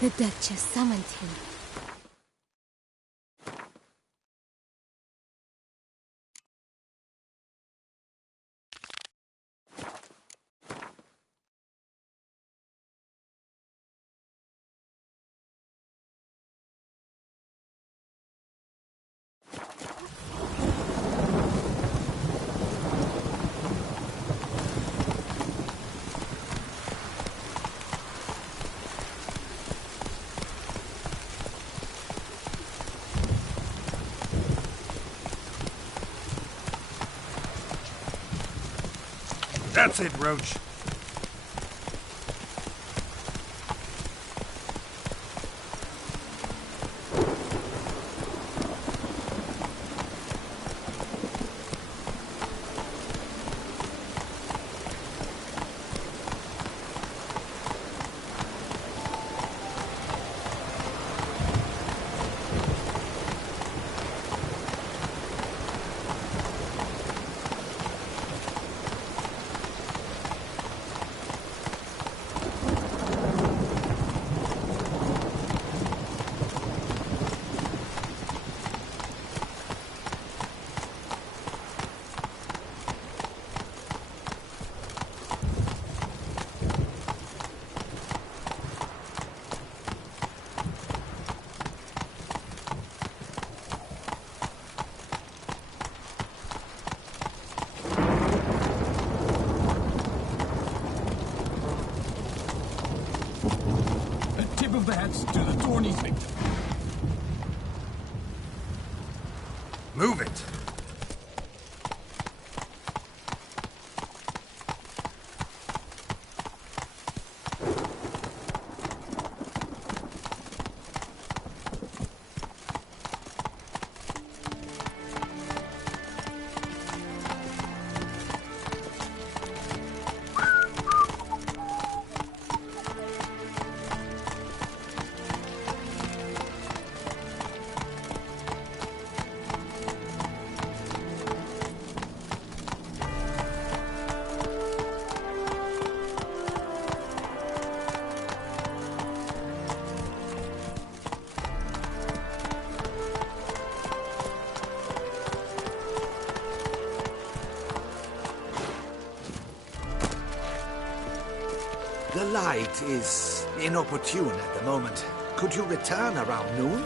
The Duchess summoned him. That's it, Roach. To the thorny thing. Move it. The light is inopportune at the moment. Could you return around noon?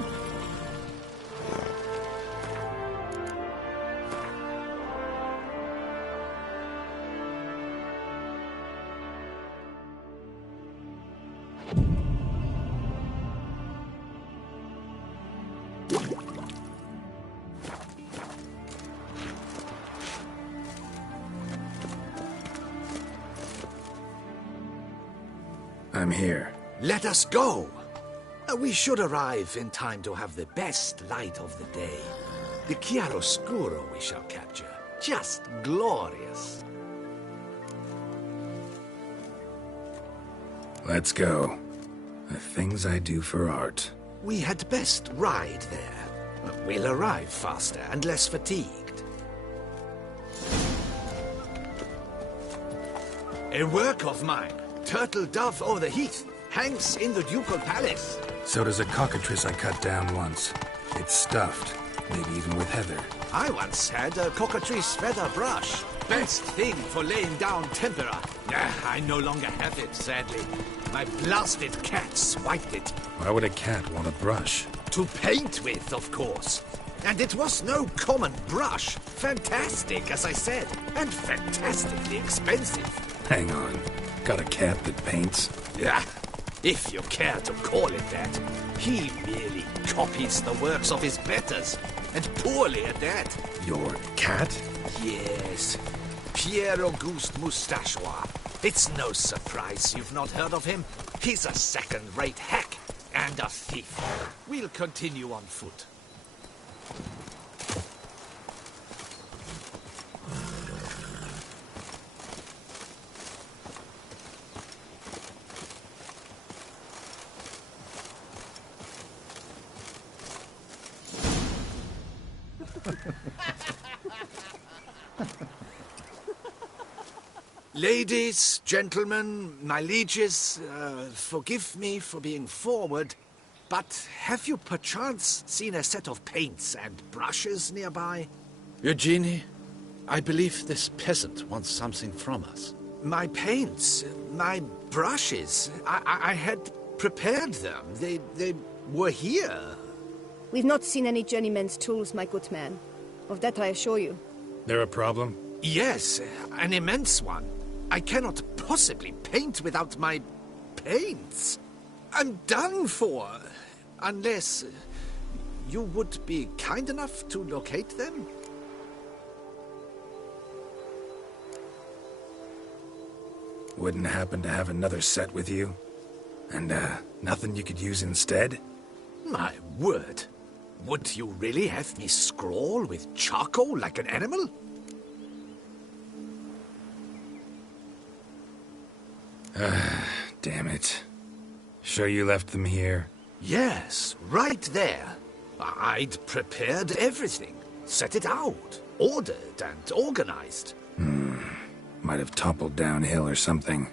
I'm here. Let us go! We should arrive in time to have the best light of the day. The chiaroscuro we shall capture. Just glorious. Let's go. The things I do for art. We had best ride there. We'll arrive faster and less fatigued. A work of mine. Turtle dove over the heath. Hangs in the ducal palace. So does a cockatrice I cut down once. It's stuffed, maybe even with heather. I once had a cockatrice feather brush. Best thing for laying down tempera. I no longer have it, sadly. My blasted cat swiped it. Why would a cat want a brush? To paint with, of course. And it was no common brush. Fantastic, as I said. And fantastically expensive. Hang on. Got a cat that paints? Yeah, if you care to call it that. He merely copies the works of his betters. And poorly at that. Your cat? Yes. Pierre-Auguste Moustachois. It's no surprise you've not heard of him. He's a second-rate hack and a thief. We'll continue on foot. Ladies, gentlemen, my lieges, forgive me for being forward, but have you perchance seen a set of paints and brushes nearby? Eugenie, I believe this peasant wants something from us. My paints, my brushes, I had prepared them. They were here. We've not seen any journeyman's tools, my good man. Of that I assure you. There a problem? Yes, an immense one. I cannot possibly paint without my paints. I'm done for. Unless you would be kind enough to locate them? Wouldn't happen to have another set with you? And, nothing you could use instead? My word. Would you really have me scrawl with charcoal like an animal? Damn it. Sure you left them here? Yes, right there. I'd prepared everything. Set it out. Ordered and organized. Might have toppled downhill or something.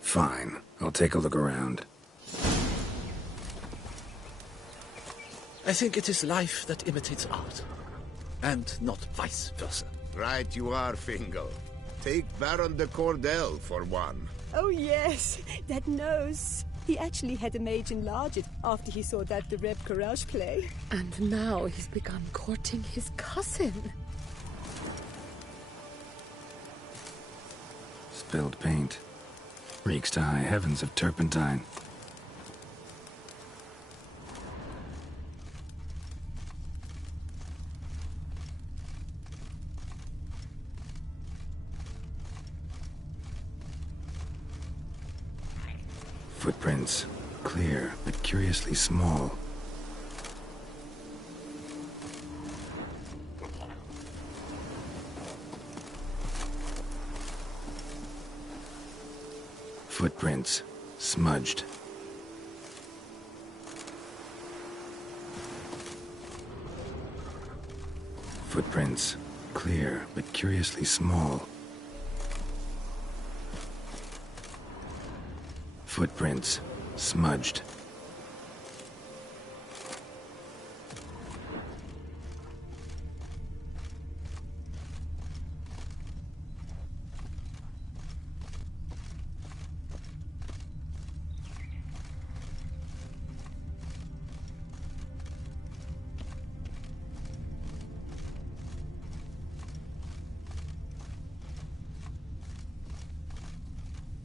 Fine. I'll take a look around. I think it is life that imitates art, and not vice versa. Right you are, Fingal. Take Baron de Cordell for one. Oh, yes, that nose. He actually had a mage enlarge it after he saw that the Reb Courage play. And now he's begun courting his cousin. Spilled paint. Reeks to high heavens of turpentine. Footprints. Clear, but curiously small. Footprints. Smudged. Footprints. Clear, but curiously small. Footprints. Smudged.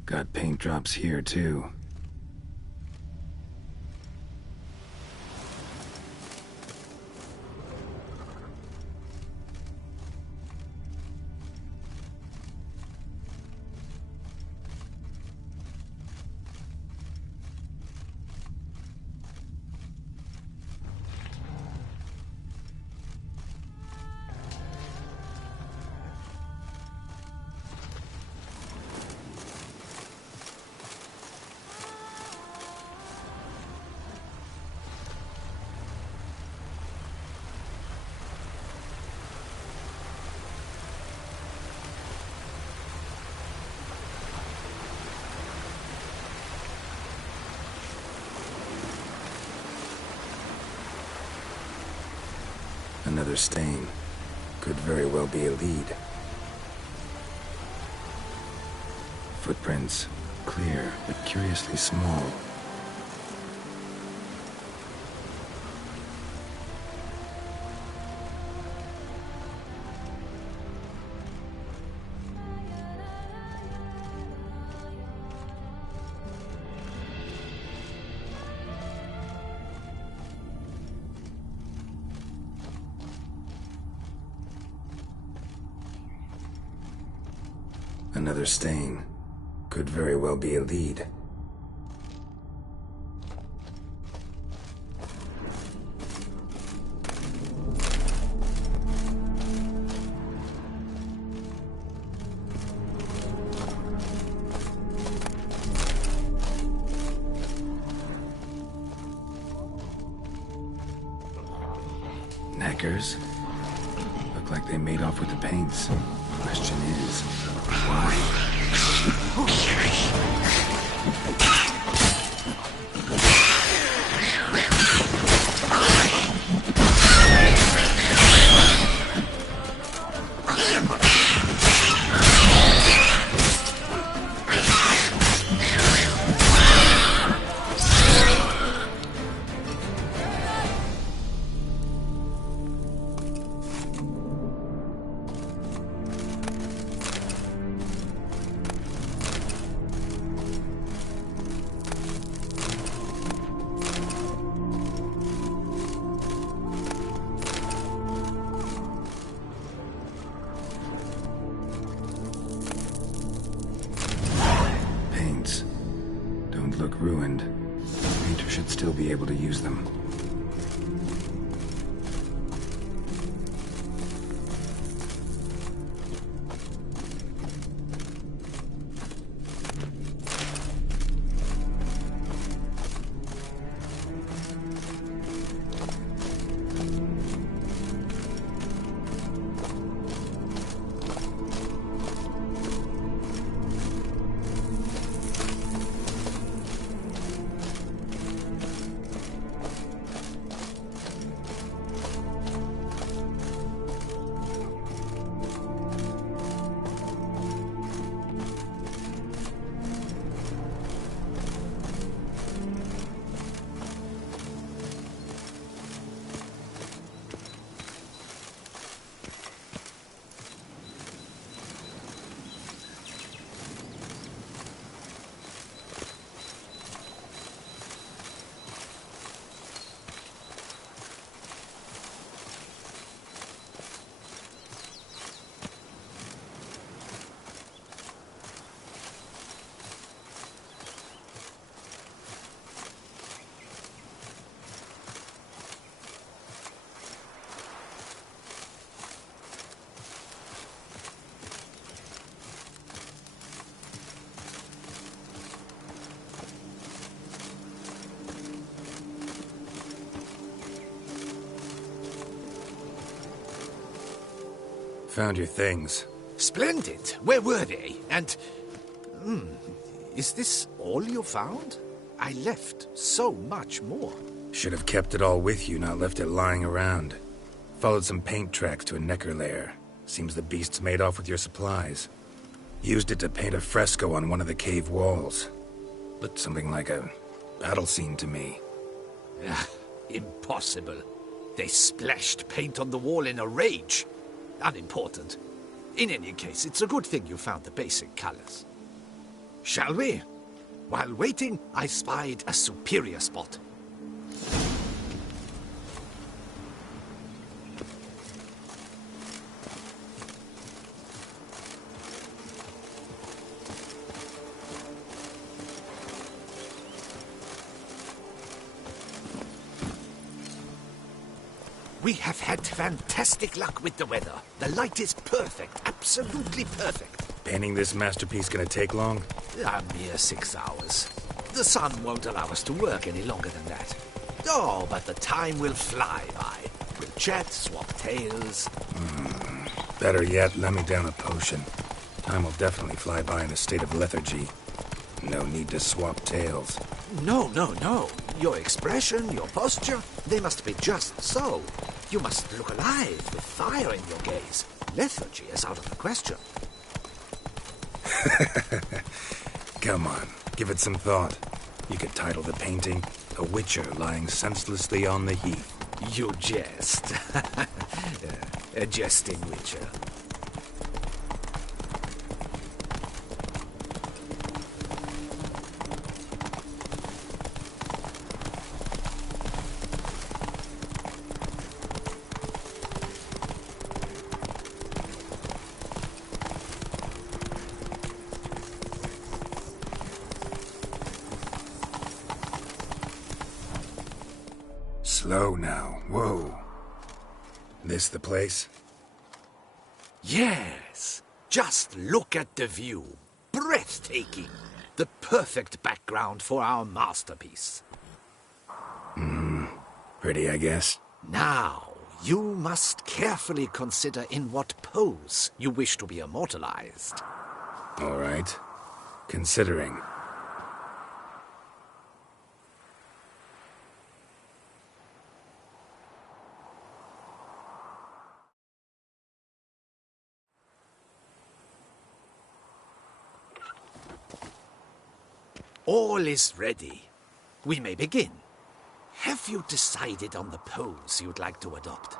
Got paint drops here, too. Another stain. Could very well be a lead. Footprints. Clear, but curiously small. Another stain. Could very well be a lead. Knackers? Look like they made off with the paints. Question is, why? be able to use them. Found your things. Splendid. Where were they? And... is this all you found? I left so much more. Should have kept it all with you, not left it lying around. Followed some paint tracks to a necker lair. Seems the beast's made off with your supplies. Used it to paint a fresco on one of the cave walls. Looked something like a battle scene to me. Impossible. They splashed paint on the wall in a rage. Unimportant. In any case, it's a good thing you found the basic colors. Shall we? While waiting, I spied a superior spot. We have had fantastic luck with the weather. The light is perfect, absolutely perfect. Painting this masterpiece gonna take long? A mere 6 hours. The sun won't allow us to work any longer than that. Oh, but the time will fly by. We'll chat, swap tales. Better yet, let me down a potion. Time will definitely fly by in a state of lethargy. No need to swap tales. No. Your expression, your posture, they must be just so. You must look alive with fire in your gaze. Lethargy is out of the question. Come on, give it some thought. You could title the painting, A Witcher Lying Senselessly on the Heath. You jest. A jesting witcher. Slow now. Whoa. This the place? Yes. Just look at the view. Breathtaking. The perfect background for our masterpiece. Pretty, I guess. Now, you must carefully consider in what pose you wish to be immortalized. All right. Considering. All is ready. We may begin. Have you decided on the pose you'd like to adopt?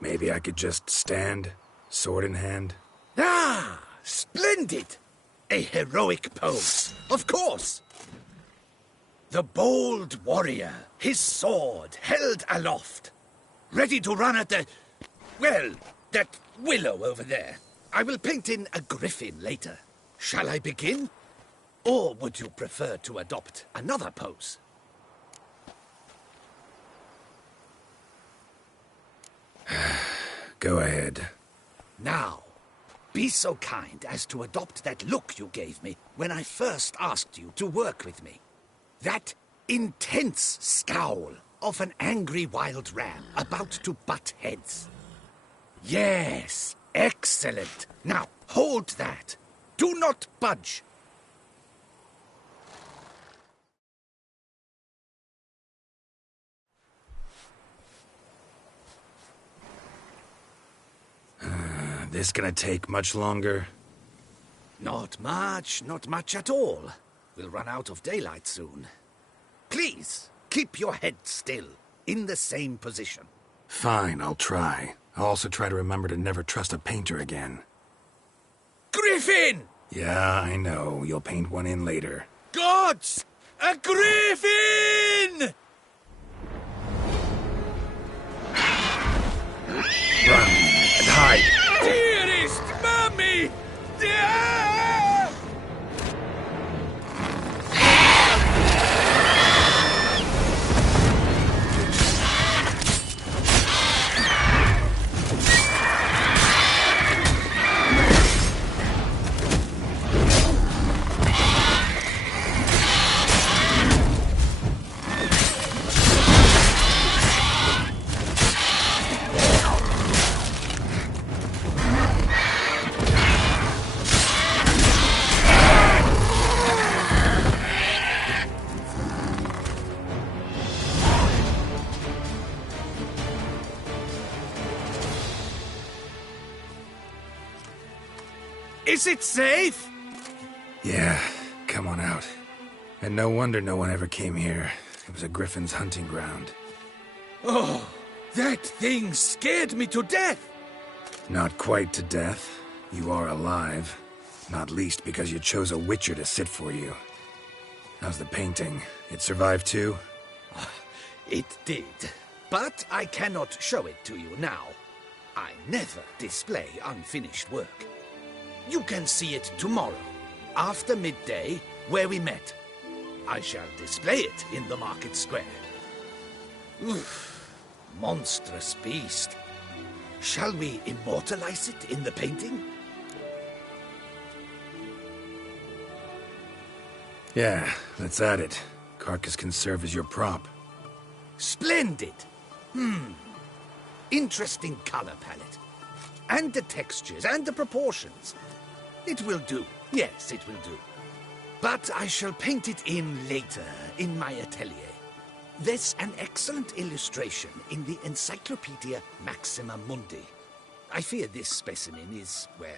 Maybe I could just stand, sword in hand. Ah, splendid! A heroic pose, of course! The bold warrior, his sword held aloft, ready to run at the... well, that willow over there. I will paint in a griffin later. Shall I begin? Or would you prefer to adopt another pose? Go ahead. Now, be so kind as to adopt that look you gave me when I first asked you to work with me. That intense scowl of an angry wild ram about to butt heads. Yes, excellent. Now, hold that. Do not budge. This gonna take much longer? Not much at all. We'll run out of daylight soon. Please, keep your head still, in the same position. Fine, I'll try. I'll also try to remember to never trust a painter again. Griffin! Yeah, I know. You'll paint one in later. Gods! A griffin! Run and hide! Dearest Mummy! Is it safe? Yeah, come on out. And no wonder no one ever came here. It was a griffin's hunting ground. Oh, that thing scared me to death. Not quite to death. You are alive. Not least because you chose a witcher to sit for you. How's the painting? It survived too? It did. But I cannot show it to you now. I never display unfinished work. You can see it tomorrow, after midday, where we met. I shall display it in the market square. Oof, monstrous beast. Shall we immortalize it in the painting? Yeah, let's add it. Carcass can serve as your prop. Splendid! Interesting color palette. And the textures and the proportions. It will do. Yes, it will do. But I shall paint it in later, in my atelier. There's an excellent illustration in the Encyclopedia Maxima Mundi. I fear this specimen is, well,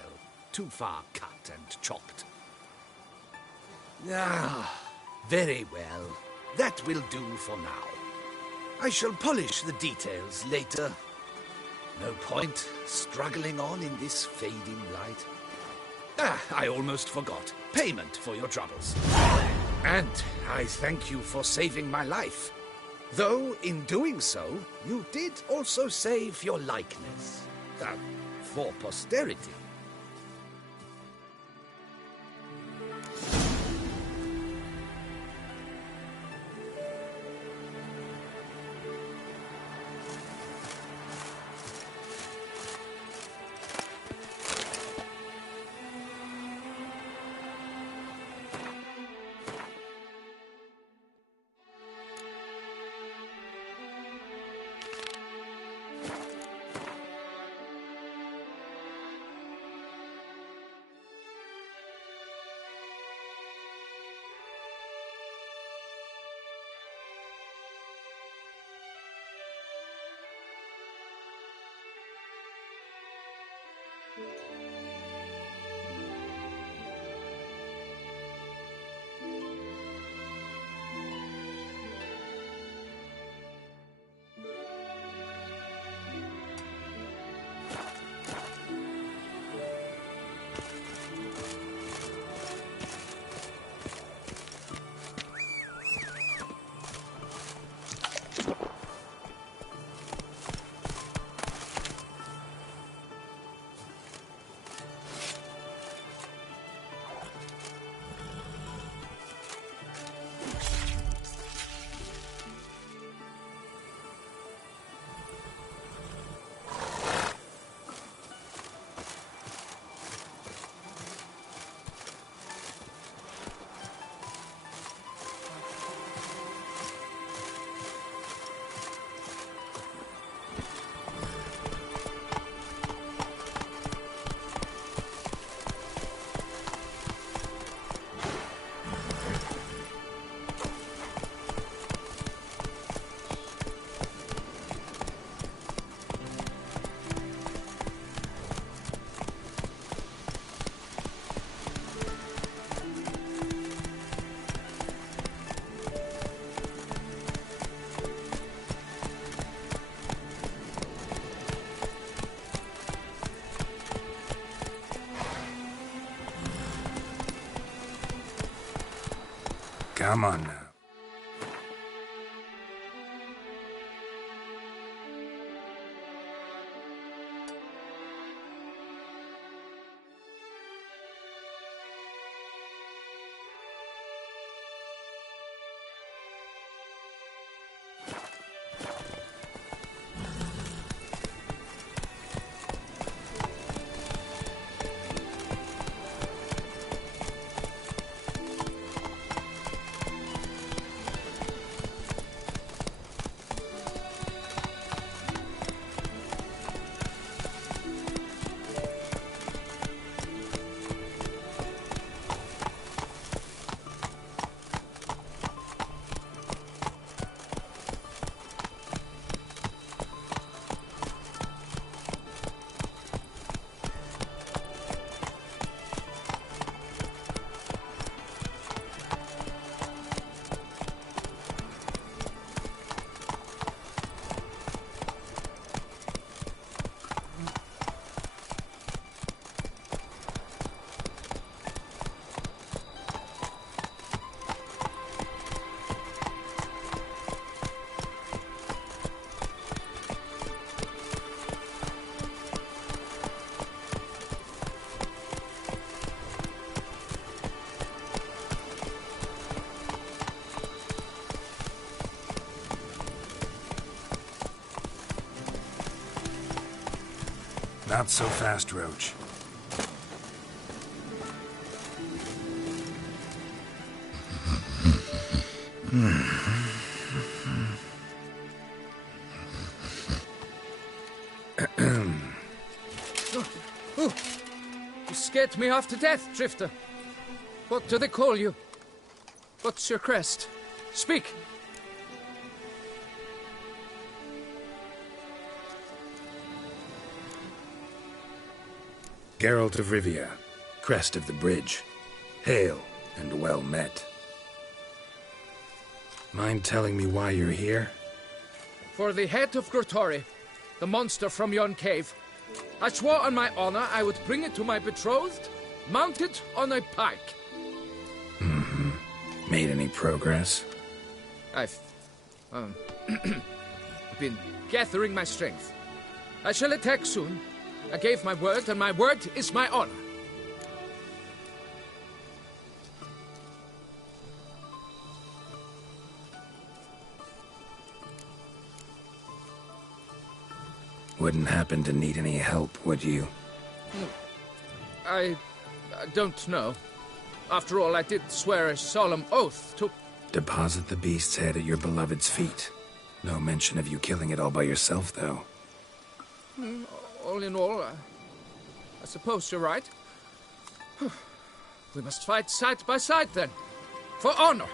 too far cut and chopped. Ah, very well. That will do for now. I shall polish the details later. No point struggling on in this fading light. I almost forgot. Payment for your troubles. And I thank you for saving my life. Though, in doing so, you did also save your likeness. For posterity. Come on now. Not so fast, Roach. Oh, you scared me half to death, Drifter. What do they call you? What's your crest? Speak! Geralt of Rivia, crest of the bridge. Hail, and well met. Mind telling me why you're here? For the head of Grottori, the monster from yon cave. I swore on my honor I would bring it to my betrothed, mounted on a pike. Mm-hmm. Made any progress? I've been gathering my strength. I shall attack soon. I gave my word, and my word is my honor. Wouldn't happen to need any help, would you? I don't know. After all, I did swear a solemn oath to... Deposit the beast's head at your beloved's feet. No mention of you killing it all by yourself, though. All in all, I suppose you're right. We must fight side by side, then. For honor!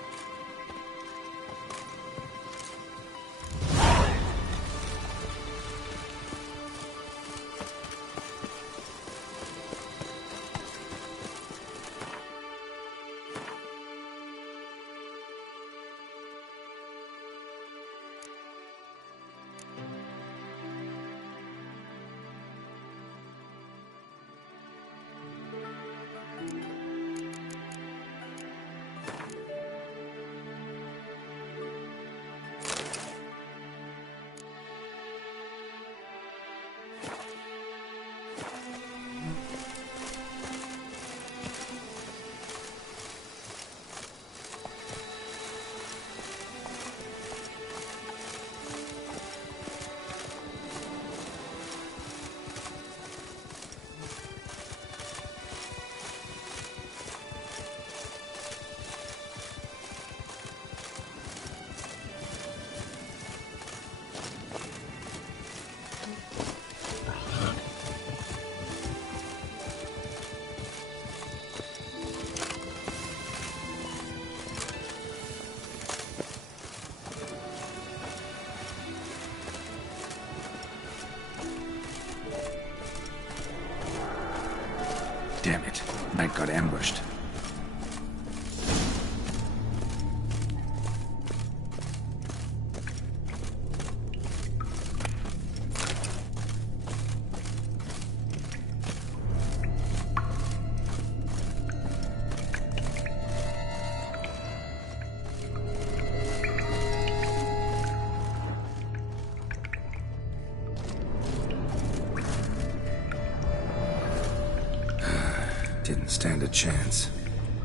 Didn't stand a chance.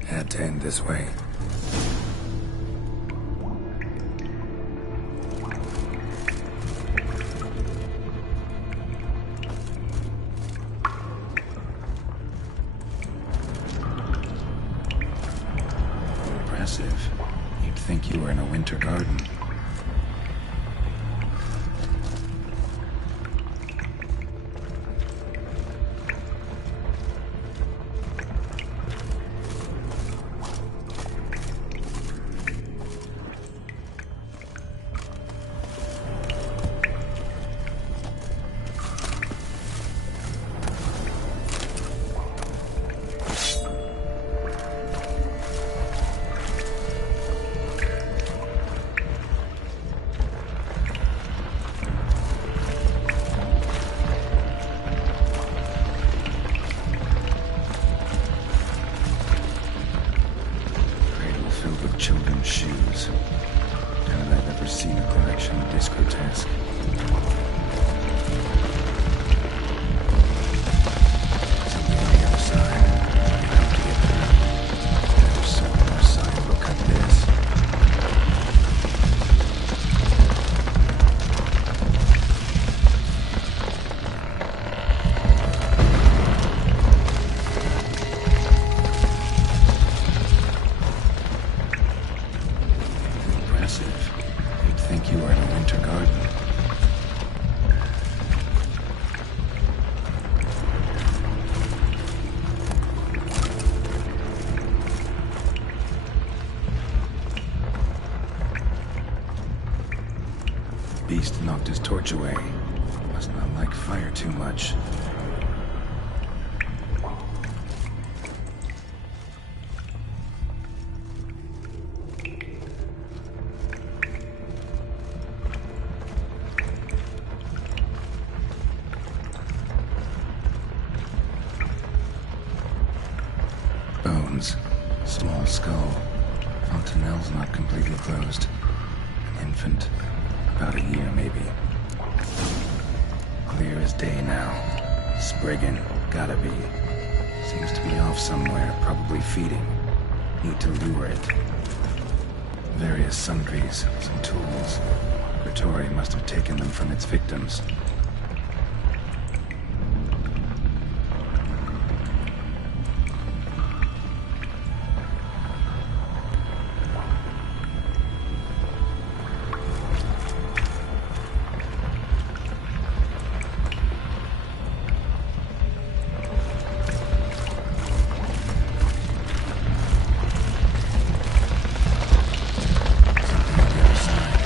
Had to end this way. Impressive. You'd think you were in a winter garden. Children's shoes. Doubt I've ever seen a collection this grotesque. Something on the other side. I have to get through. There's some more side. Look at this. You'd think you were in a winter garden. Beast knocked his torch away. Must not like fire too much. Bones. Small skull. Fontanelle's not completely closed. An infant. About a year, maybe. Clear as day now. Spriggan. Gotta be. Seems to be off somewhere, probably feeding. Need to lure it. Various sundries, some tools. Grottori must have taken them from its victims. Something on the other side.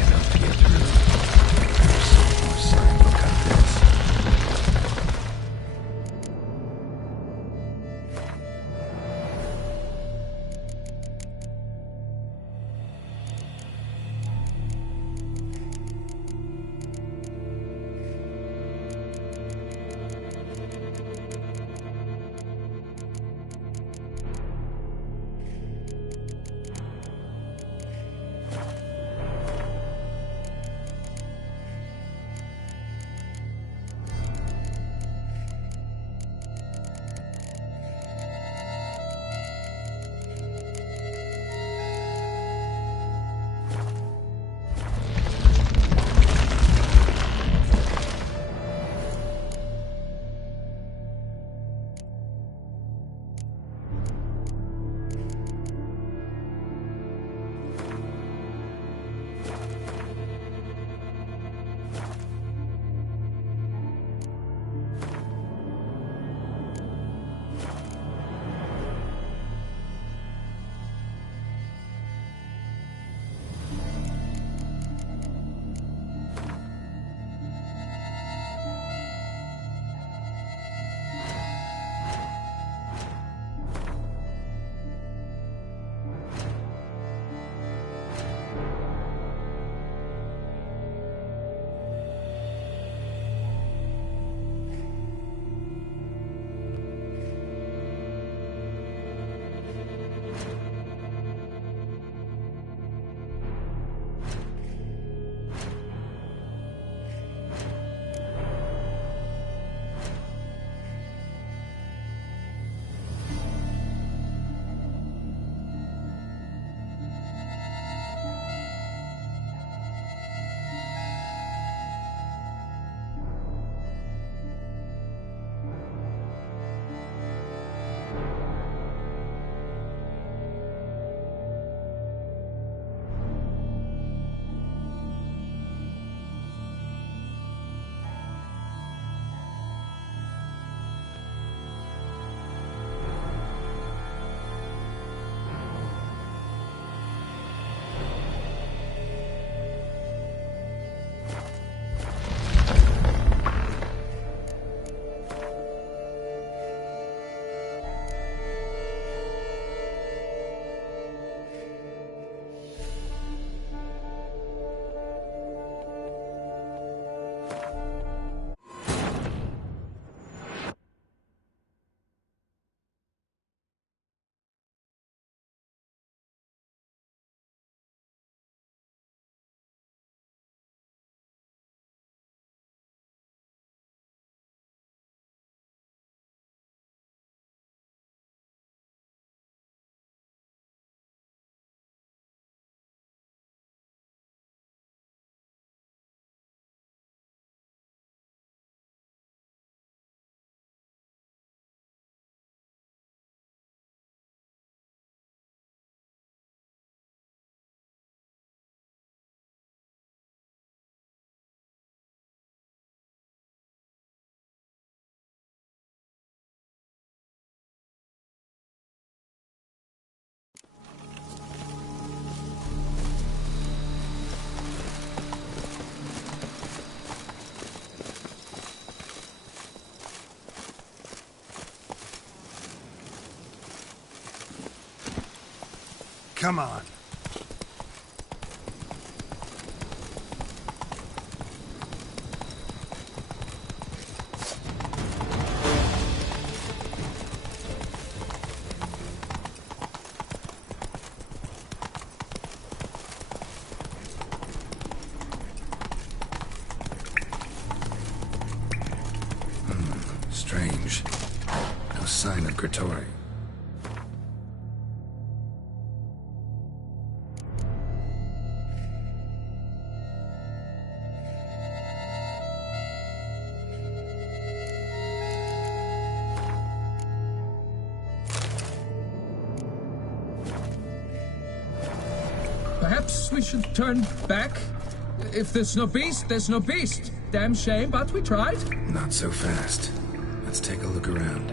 Enough to get through. There's some more side. Come on. Strange. No sign of Grottori. Perhaps we should turn back? If there's no beast, there's no beast. Damn shame, but we tried. Not so fast. Let's take a look around.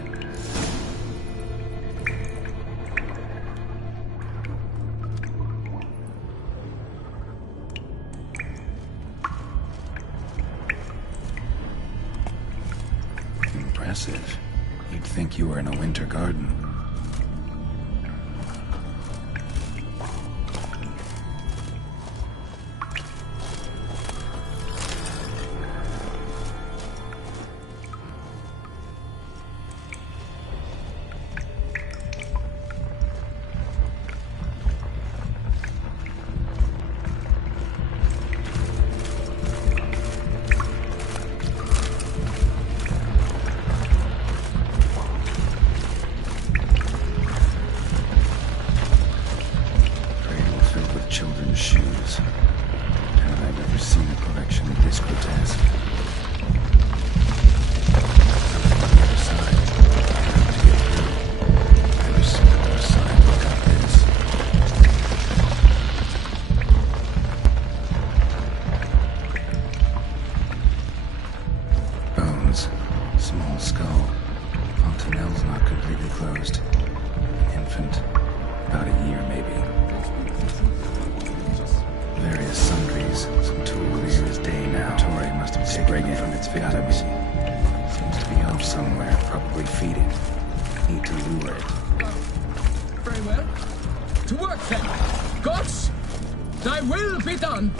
Impressive. You'd think you were in a winter garden. Children's shoes. Have I ever seen a collection this grotesque? On the other side. How to get through. Every single sign look at this. Bones. Small skull. Fontanelle's not completely closed. An infant. About a year, maybe. Various sundries, some tools. Clear as day now. Tori must have taken it from its victims. Seems to be off somewhere, probably feeding. Need to lure it. Very well. To work then. Gods, thy will be done.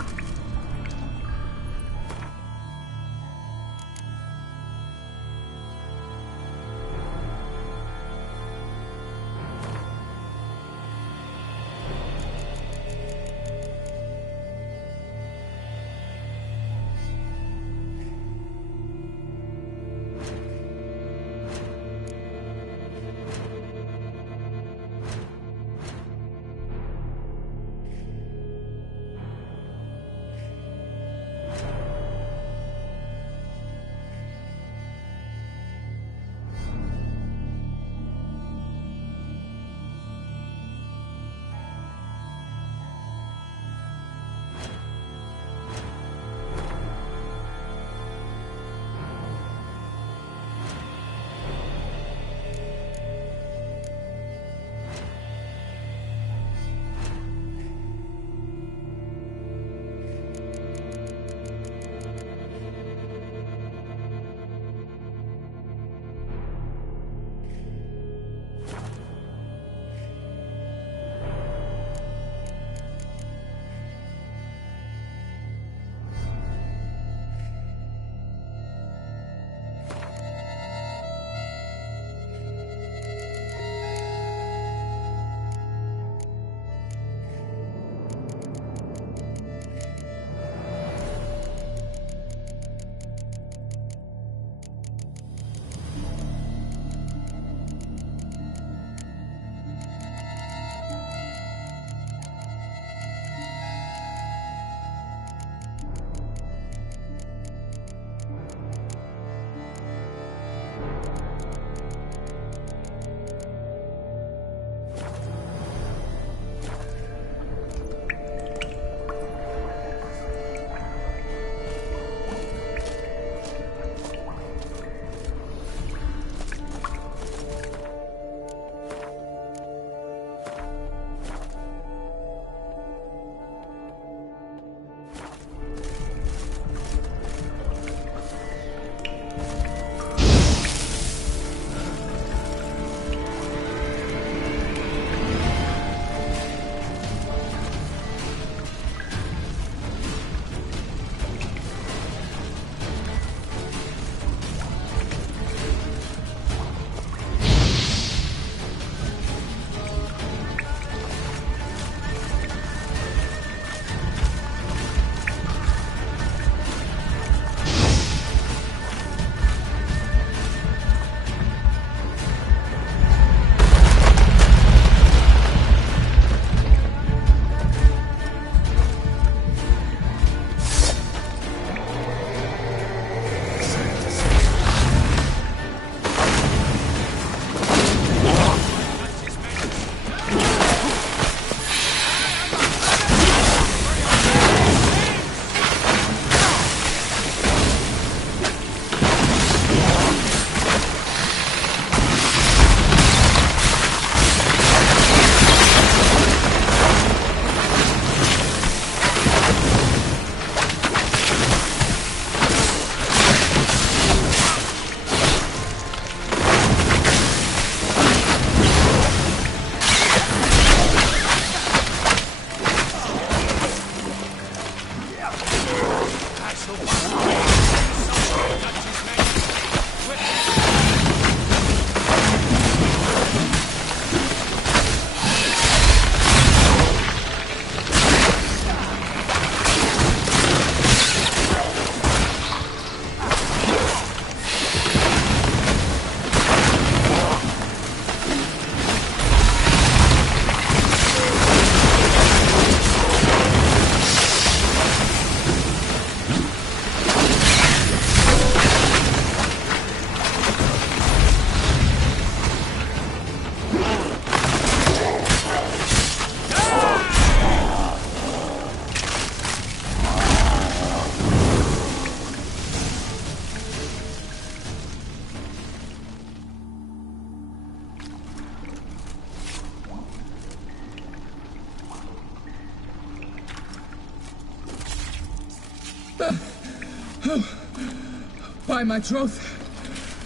By my troth,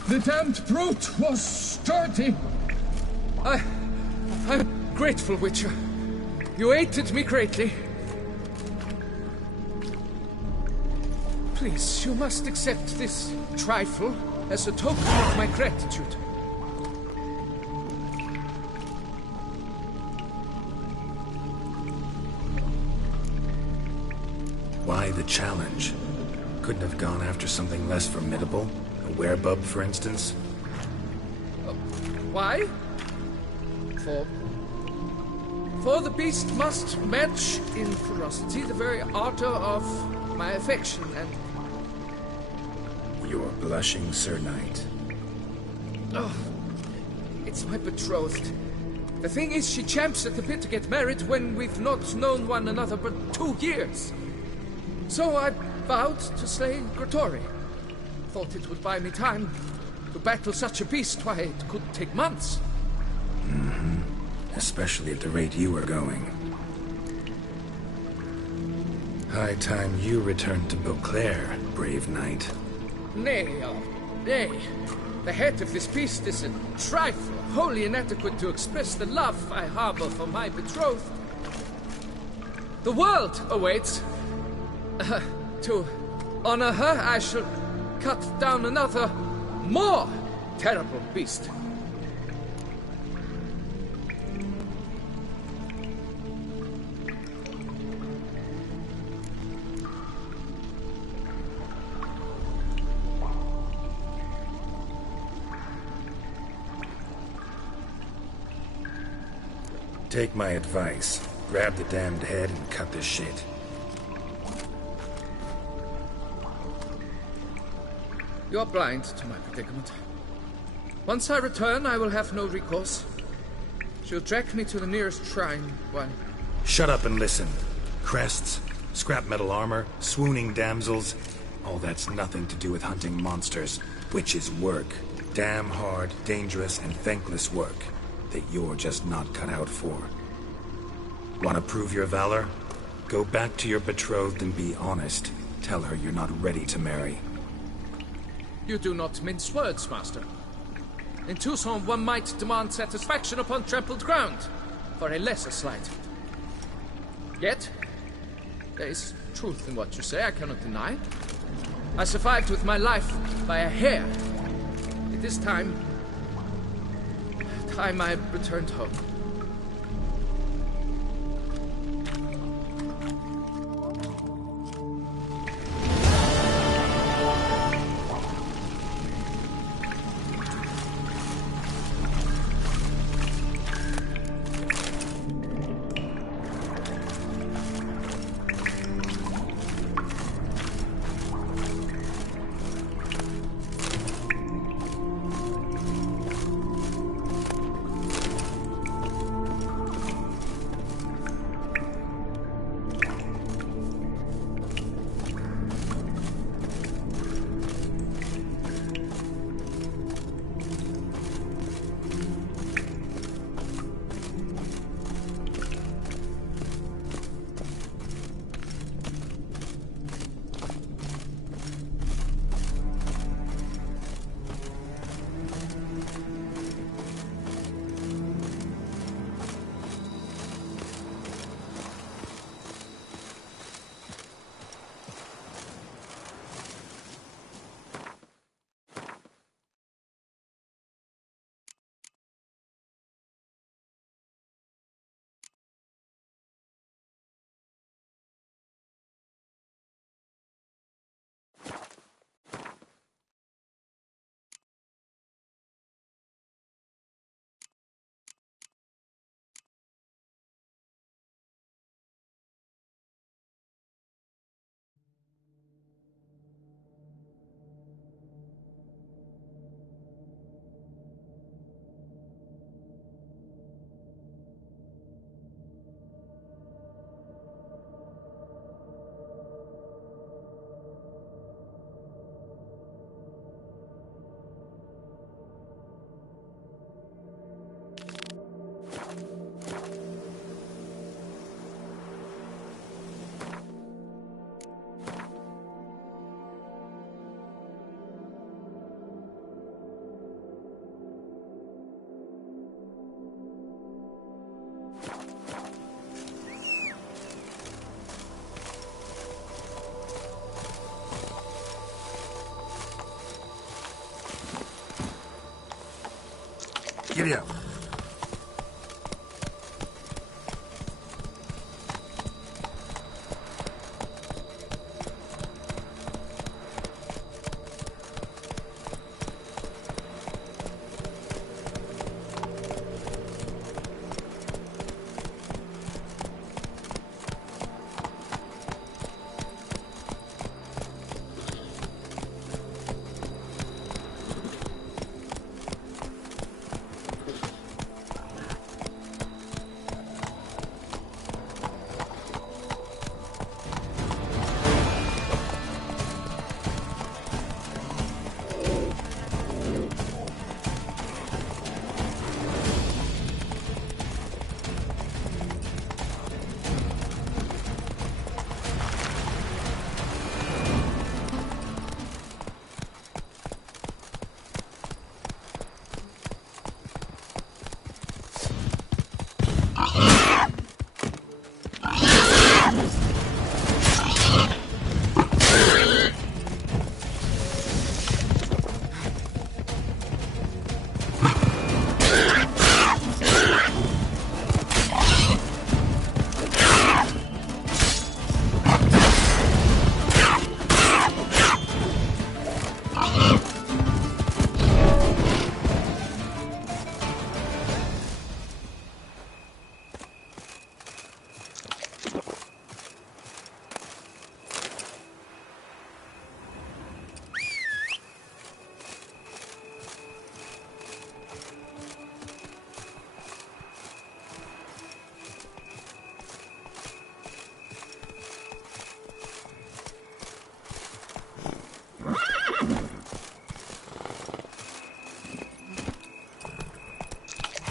the damned brute was sturdy. I'm grateful, Witcher. You aided me greatly. Please, you must accept this trifle as a token of my gratitude. Why the challenge? Couldn't have gone after something less formidable? A werebub, for instance? Why? For the beast must match in ferocity the very ardor of my affection, and... You're blushing, Sir Knight. Oh, it's my betrothed. The thing is, she champs at the bit to get married when we've not known one another but 2 years. So I vowed to slay Grottori. Thought it would buy me time to battle such a beast. Why, it could take months. Mm-hmm. Especially at the rate you are going. High time you returned to Beauclair, brave knight. Nay, nay. The head of this beast is a trifle, wholly inadequate to express the love I harbor for my betrothed. The world awaits. To honor her, I shall cut down another, more terrible beast. Take my advice. Grab the damned head and cut this shit. You're blind to my predicament. Once I return, I will have no recourse. She'll drag me to the nearest shrine while... Shut up and listen. Crests, scrap metal armor, swooning damsels. All that's nothing to do with hunting monsters, which is work. Damn hard, dangerous, and thankless work that you're just not cut out for. Want to prove your valor? Go back to your betrothed and be honest. Tell her you're not ready to marry. You do not mince words, Master. In Tucson, one might demand satisfaction upon trampled ground for a lesser slight. Yet, there is truth in what you say, I cannot deny. I survived with my life by a hair. It is time I returned home. Giddy up.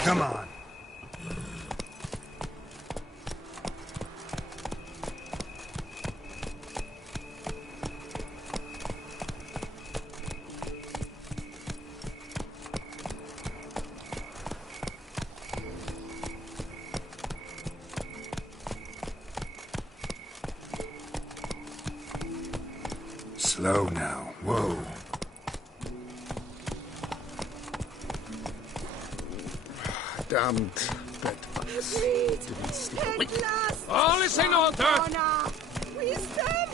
Come on. Slow now. Whoa. Damned bedbugs. Didn't sleep a wink. All is in order! Wisdom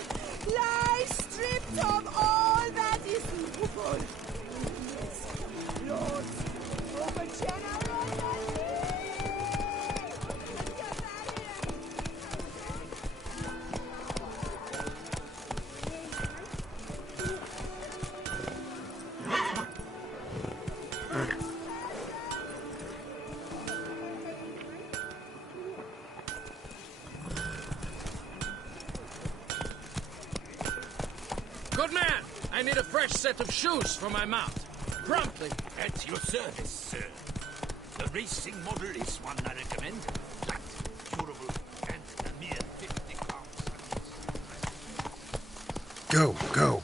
lies stripped of all that is evil. Lord, over Good man! I need a fresh set of shoes for my mount. Promptly. At your service, sir. The racing model is one I recommend. Light, durable, and a mere 50 pounds. Go, go.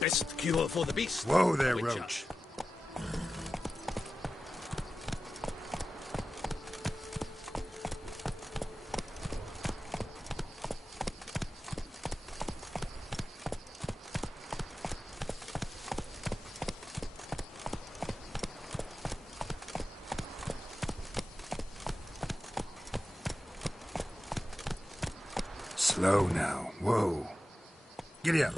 Best cure for the beast. Whoa there, Witcher. Roach. Slow now. Whoa. Giddy up.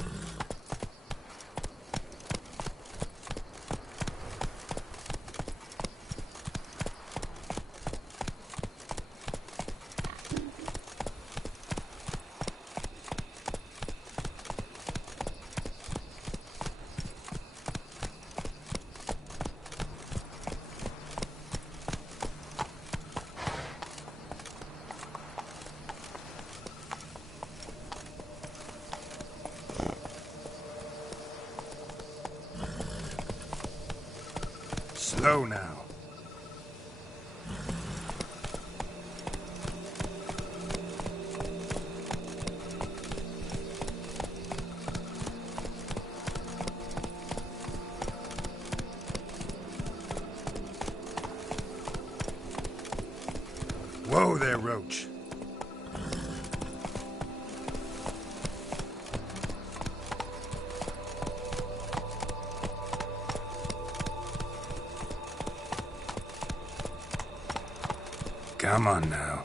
Slow now. Whoa there, Roach. Come on now.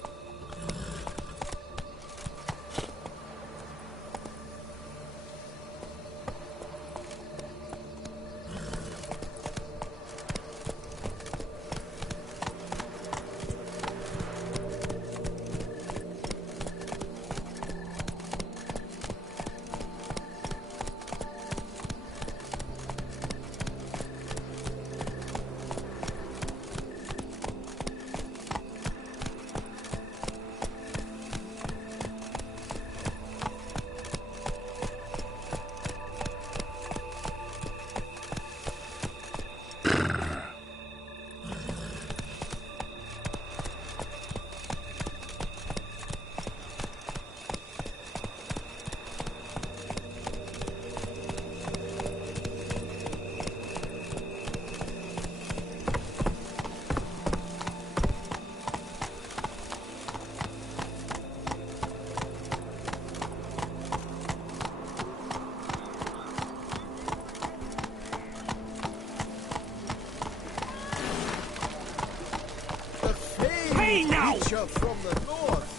Hey now! Creature from the north.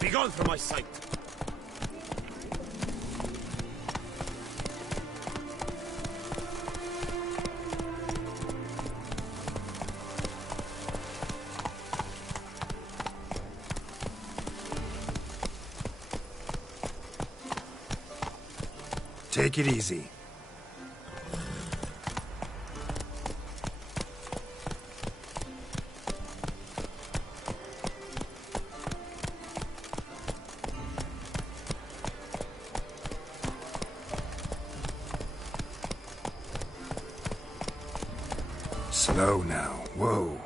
Begone from my sight! Take it easy. Slow now. Whoa.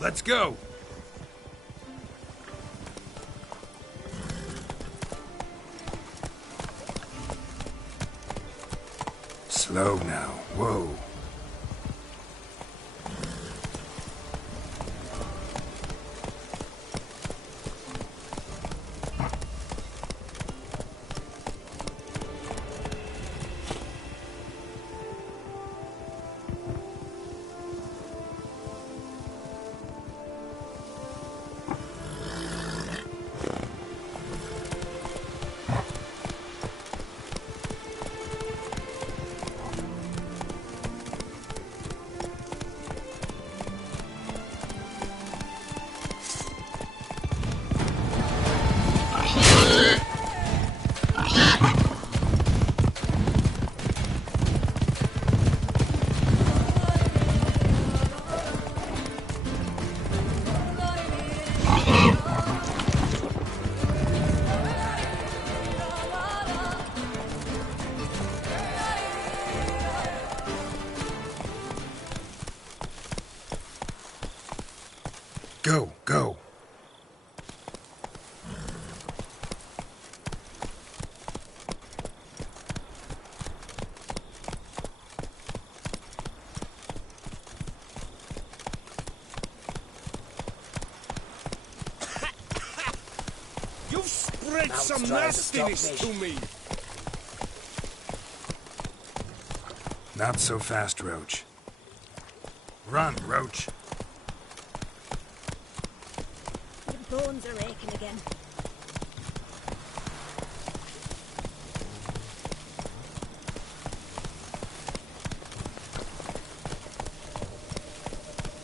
Let's go! Slow now. Whoa. Go, go. You've spread some nastiness to me. Not so fast, Roach. Run, Roach. Your bones are aching again.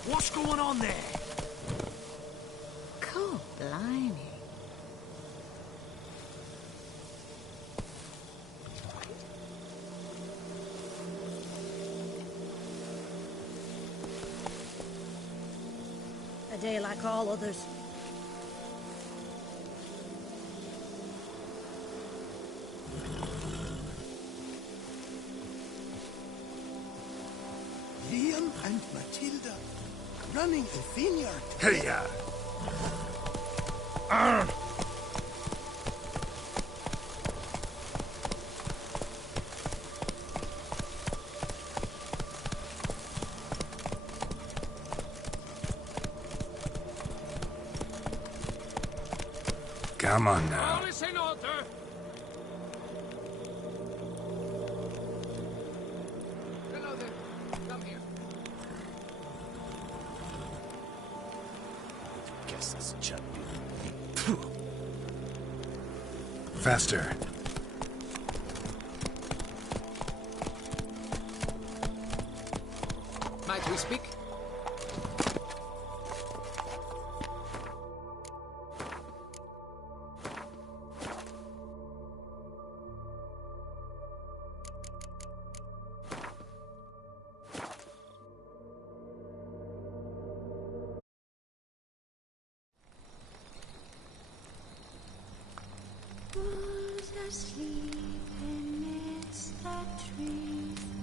What's going on there? Cool, blimey. A day like all others. Liam and Matilda running a vineyard. Hey-ya! Come on now. All is in order. Hello there. Come here. Guess it's chubby. Faster. Might we speak? Was asleep amidst the trees.